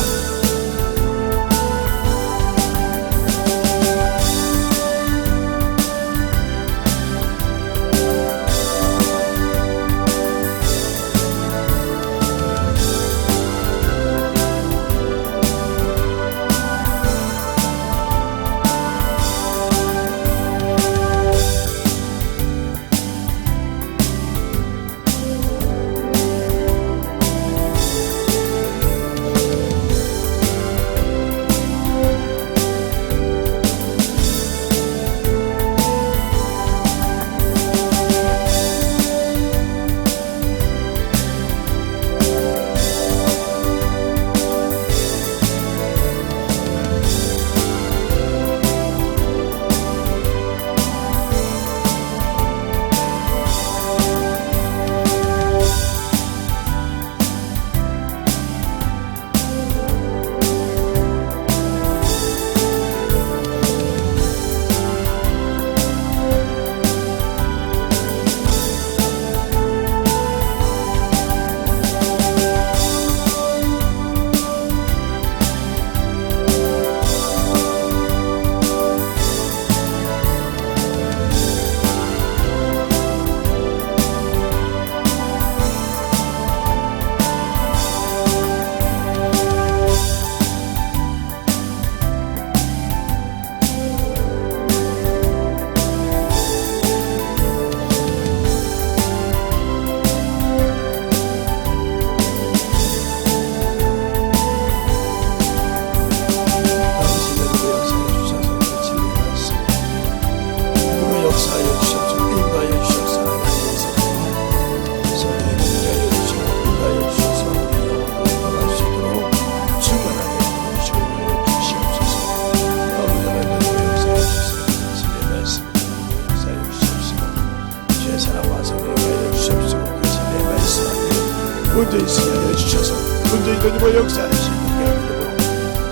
하나님의 사랑과 성령이 하여 주시옵시고 진리의 말씀 앞에 온전히 쓰게 하여 주셔서 온전히 더디고 역사하시고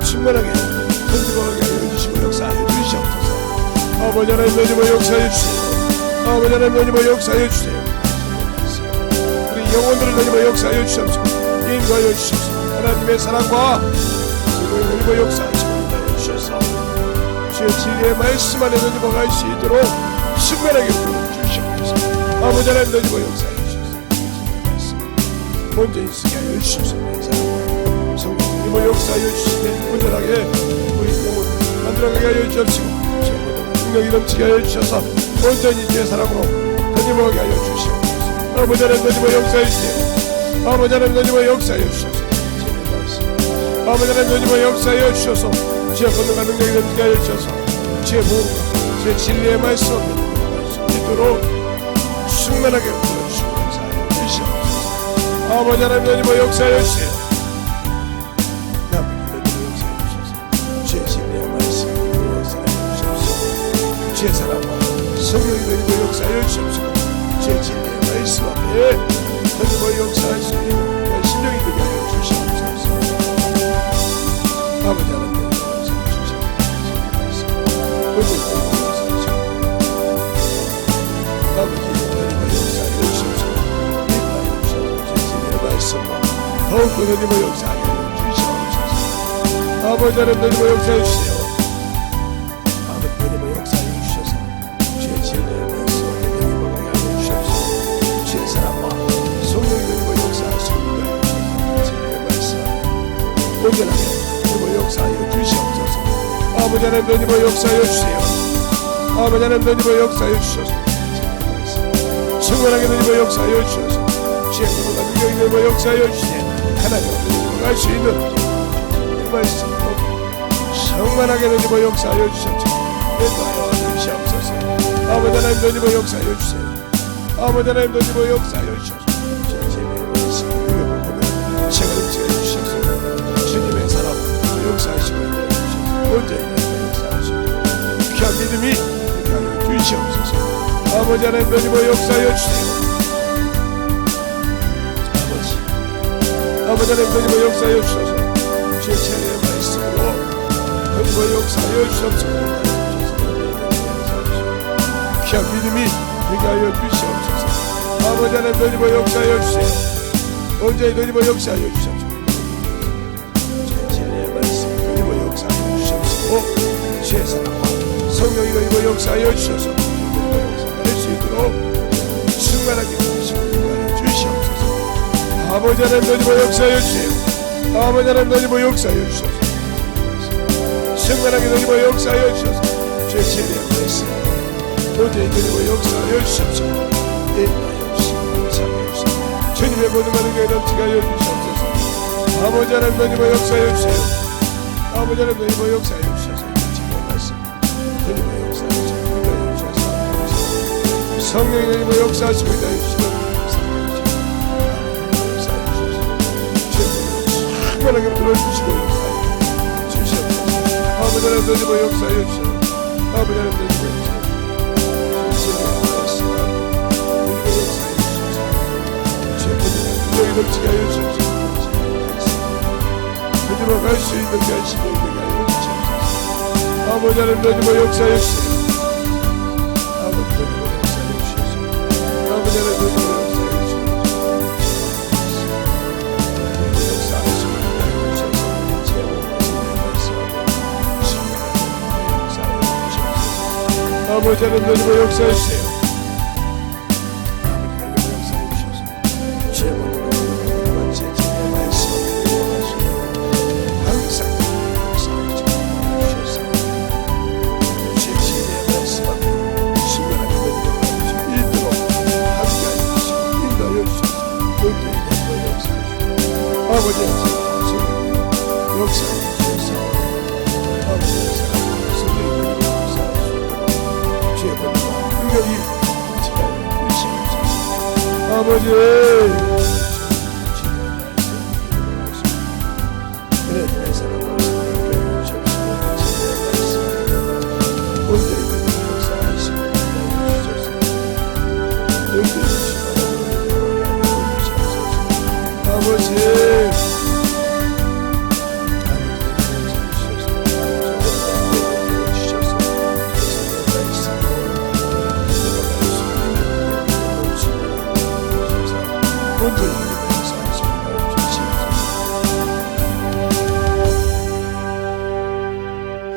충만하게 더디고하게 하여 주시고 역사하여 주시옵소서. 아버지 하나님 더디고 역사하여 주세요. 아버지 하나님 더디고 역사하여 주세요. 우리 영혼들을 더디고 역사하여 주시옵시고 인도하여 주시옵소서. 하나님의 사랑과 성령이 더디고 역사하시고 인도하여 주셔서 주의 진리의 말씀 안에 더디고 갈 수 있도록 충만하게 부어주시옵소서. 아버지 하나님 더디고 역사하여 주셔서 온전히 쓰게 하여 주시옵소서. 성령님을 역사하여 주시되 온전하게 우리 영혼을 만들어가게 하여 주옵시고 능력이 넘치게 하여 주셔서 온전히 주의 사랑으로 더디게 하여 주시옵소서. 아버지 하나님 더디고 역사하여 주세요. 아버지 하나님 더디고 역사하여 주셔서 아버지 하나님 더디고 역사하여 주셔서 주의 권능과 능력이 넘치게 하여 주셔서 주의 보험과 주의 진리의 말씀 있도록 충만하게 불러주시고 역사하여 주시옵소서. 아버지 하나님 더디고 역사하여 주세요. 주의 사랑과 성령이 더디고 역사하여 주옵시고 주의 진리의 말씀 앞에 더디고 역사할 수 있는 신령이 되게 하여 주시옵소서. 아버지 하나님 더디고 역사하여 주시옵소서. 아버지 더디고 역사하여 주시옵소서. 인도하여 주셔서 주의 진리의 말씀과 더욱더 더디고 역사하여 주시옵소서. 아버지 하나님 더디고 역사해 주세요. 온전하게 더디고 역사하여 주시옵소서. 아버지 하나님 더디고 역사하여 주세요. 아버지 하나님 더디고 역사하여 주셔서 충만하게 더디고 역사하여 주셔서 주의 권능과 능력이 더디고 역사하여 주시되 하나님과 더디고 갈 수 있는 말씀으로 충만하게 더디고 역사하여 주셔서 인도하여 주시옵소서. 아버지 하나님 더디고 역사하여 주세요. 아버지 하나님 더디고 역사하여 주셔서 주의 진리의 말씀을 보면 제가 넘치게 해주셔서 주님의 사랑으로 역사하시고 온전히 역사하시고 귀한 믿음이 하여 주시옵소서. 아버지 하나님 더디고 역사하여 주세요. 아버지 하나님 더디고 역사하여 주셔서 주의 진리의 말씀으로 더디고 역사하여 주옵소서. 귀한 믿음이 되게 하여 주시옵소서. 아버지 하나님 더디고 역사하여 주세요. 온전히 더디고 역사하여 주옵소서. 주의 사랑과 성령이 더디고 역사하여 주셔서 역사할 수 있도록 충만하게 주시옵소서. 아버지 하나님 더디고 역사하여 주세요. 아버지 하나님 더디고 역사하여 주셔서 충만하게 더디고 역사하여 주셔서 주의 진리의 말씀 온전히 더디고 역사하여 주셔서 인도하여 주시고 역사하여 주시고 주님의 모든 능력이 넘치게 하여 주시옵소서. 아버지 하나님 더디고 역사하여 주세요. 아버지 하나님 더디고 역사하여 주셔서 성령이 더디고 역사하시고 인도하여 주시고 충만하게 불러주시고 역사하여 주시옵소서. 아버지 하나님 더디고 역사하여 주시고 아버지 하나님 더디고 역사하여 주시고 주의 능력이 넘치게 하여 주시옵소서. 더디고 갈 수 있는 결심을 되게 하여 주시옵소서. 아버지 하나님 더디고 역사하여 주세요. 아버지 더디고 역사하여 주셔서 아버지 하나님 더디고 역사하여 주셔서 역사하시고 인도하여 주셔서 제 몸과 말씀하여 역사하여 주셔서 아버지 하나님 더디고 역사해 주세요. 아버지 하나님 역사해 주셔서 제 몸과 제 말씀하여 항상 역사해 주셔서 주의 진리의 말씀 앞에 신명하게 되도록 있도록 함께하여 주시고 인도하여 주셔서 온전히 되도록 역사해 주시고 아버지 역사해 주셔서 아버지 역사하고 성령이 역사해 주시고 주의 권능과 능력이 지나여 주시옵소서. 아버지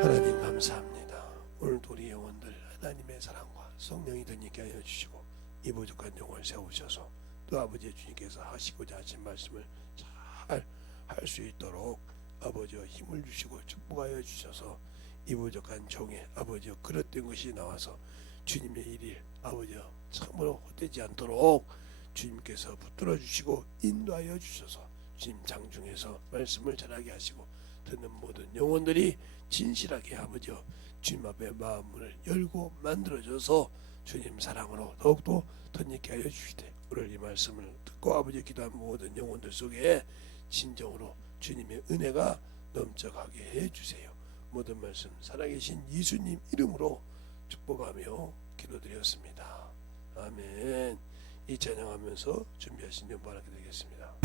하나님 감사합니다. 오늘도 우리 영혼들 하나님의 사랑과 성령이 덧있게 하여 주시고 이 부족한 영혼을 세우셔서 또 아버지 주님께서 하시고자 하신 말씀을 잘 할 수 있도록 아버지와 힘을 주시고 축복하여 주셔서 이 부족한 종의 아버지와 그릇된 것이 나와서 주님의 일일 아버지와 참으로 헛되지 않도록 주님께서 붙들어 주시고 인도하여 주셔서 주님 장중에서 말씀을 전하게 하시고 듣는 모든 영혼들이 진실하게 아버지여 주님 앞에 마음을 열고 만들어져서 주님 사랑으로 더욱더 덧있게 하여 주시되 오늘 이 말씀을 듣고 아버지 기도한 모든 영혼들 속에 진정으로 주님의 은혜가 넘쳐가게 해주세요. 모든 말씀 살아계신 예수님 이름으로 축복하며 기도드렸습니다. 아멘. 이 찬양하면서 준비하신 점 바라게 되겠습니다.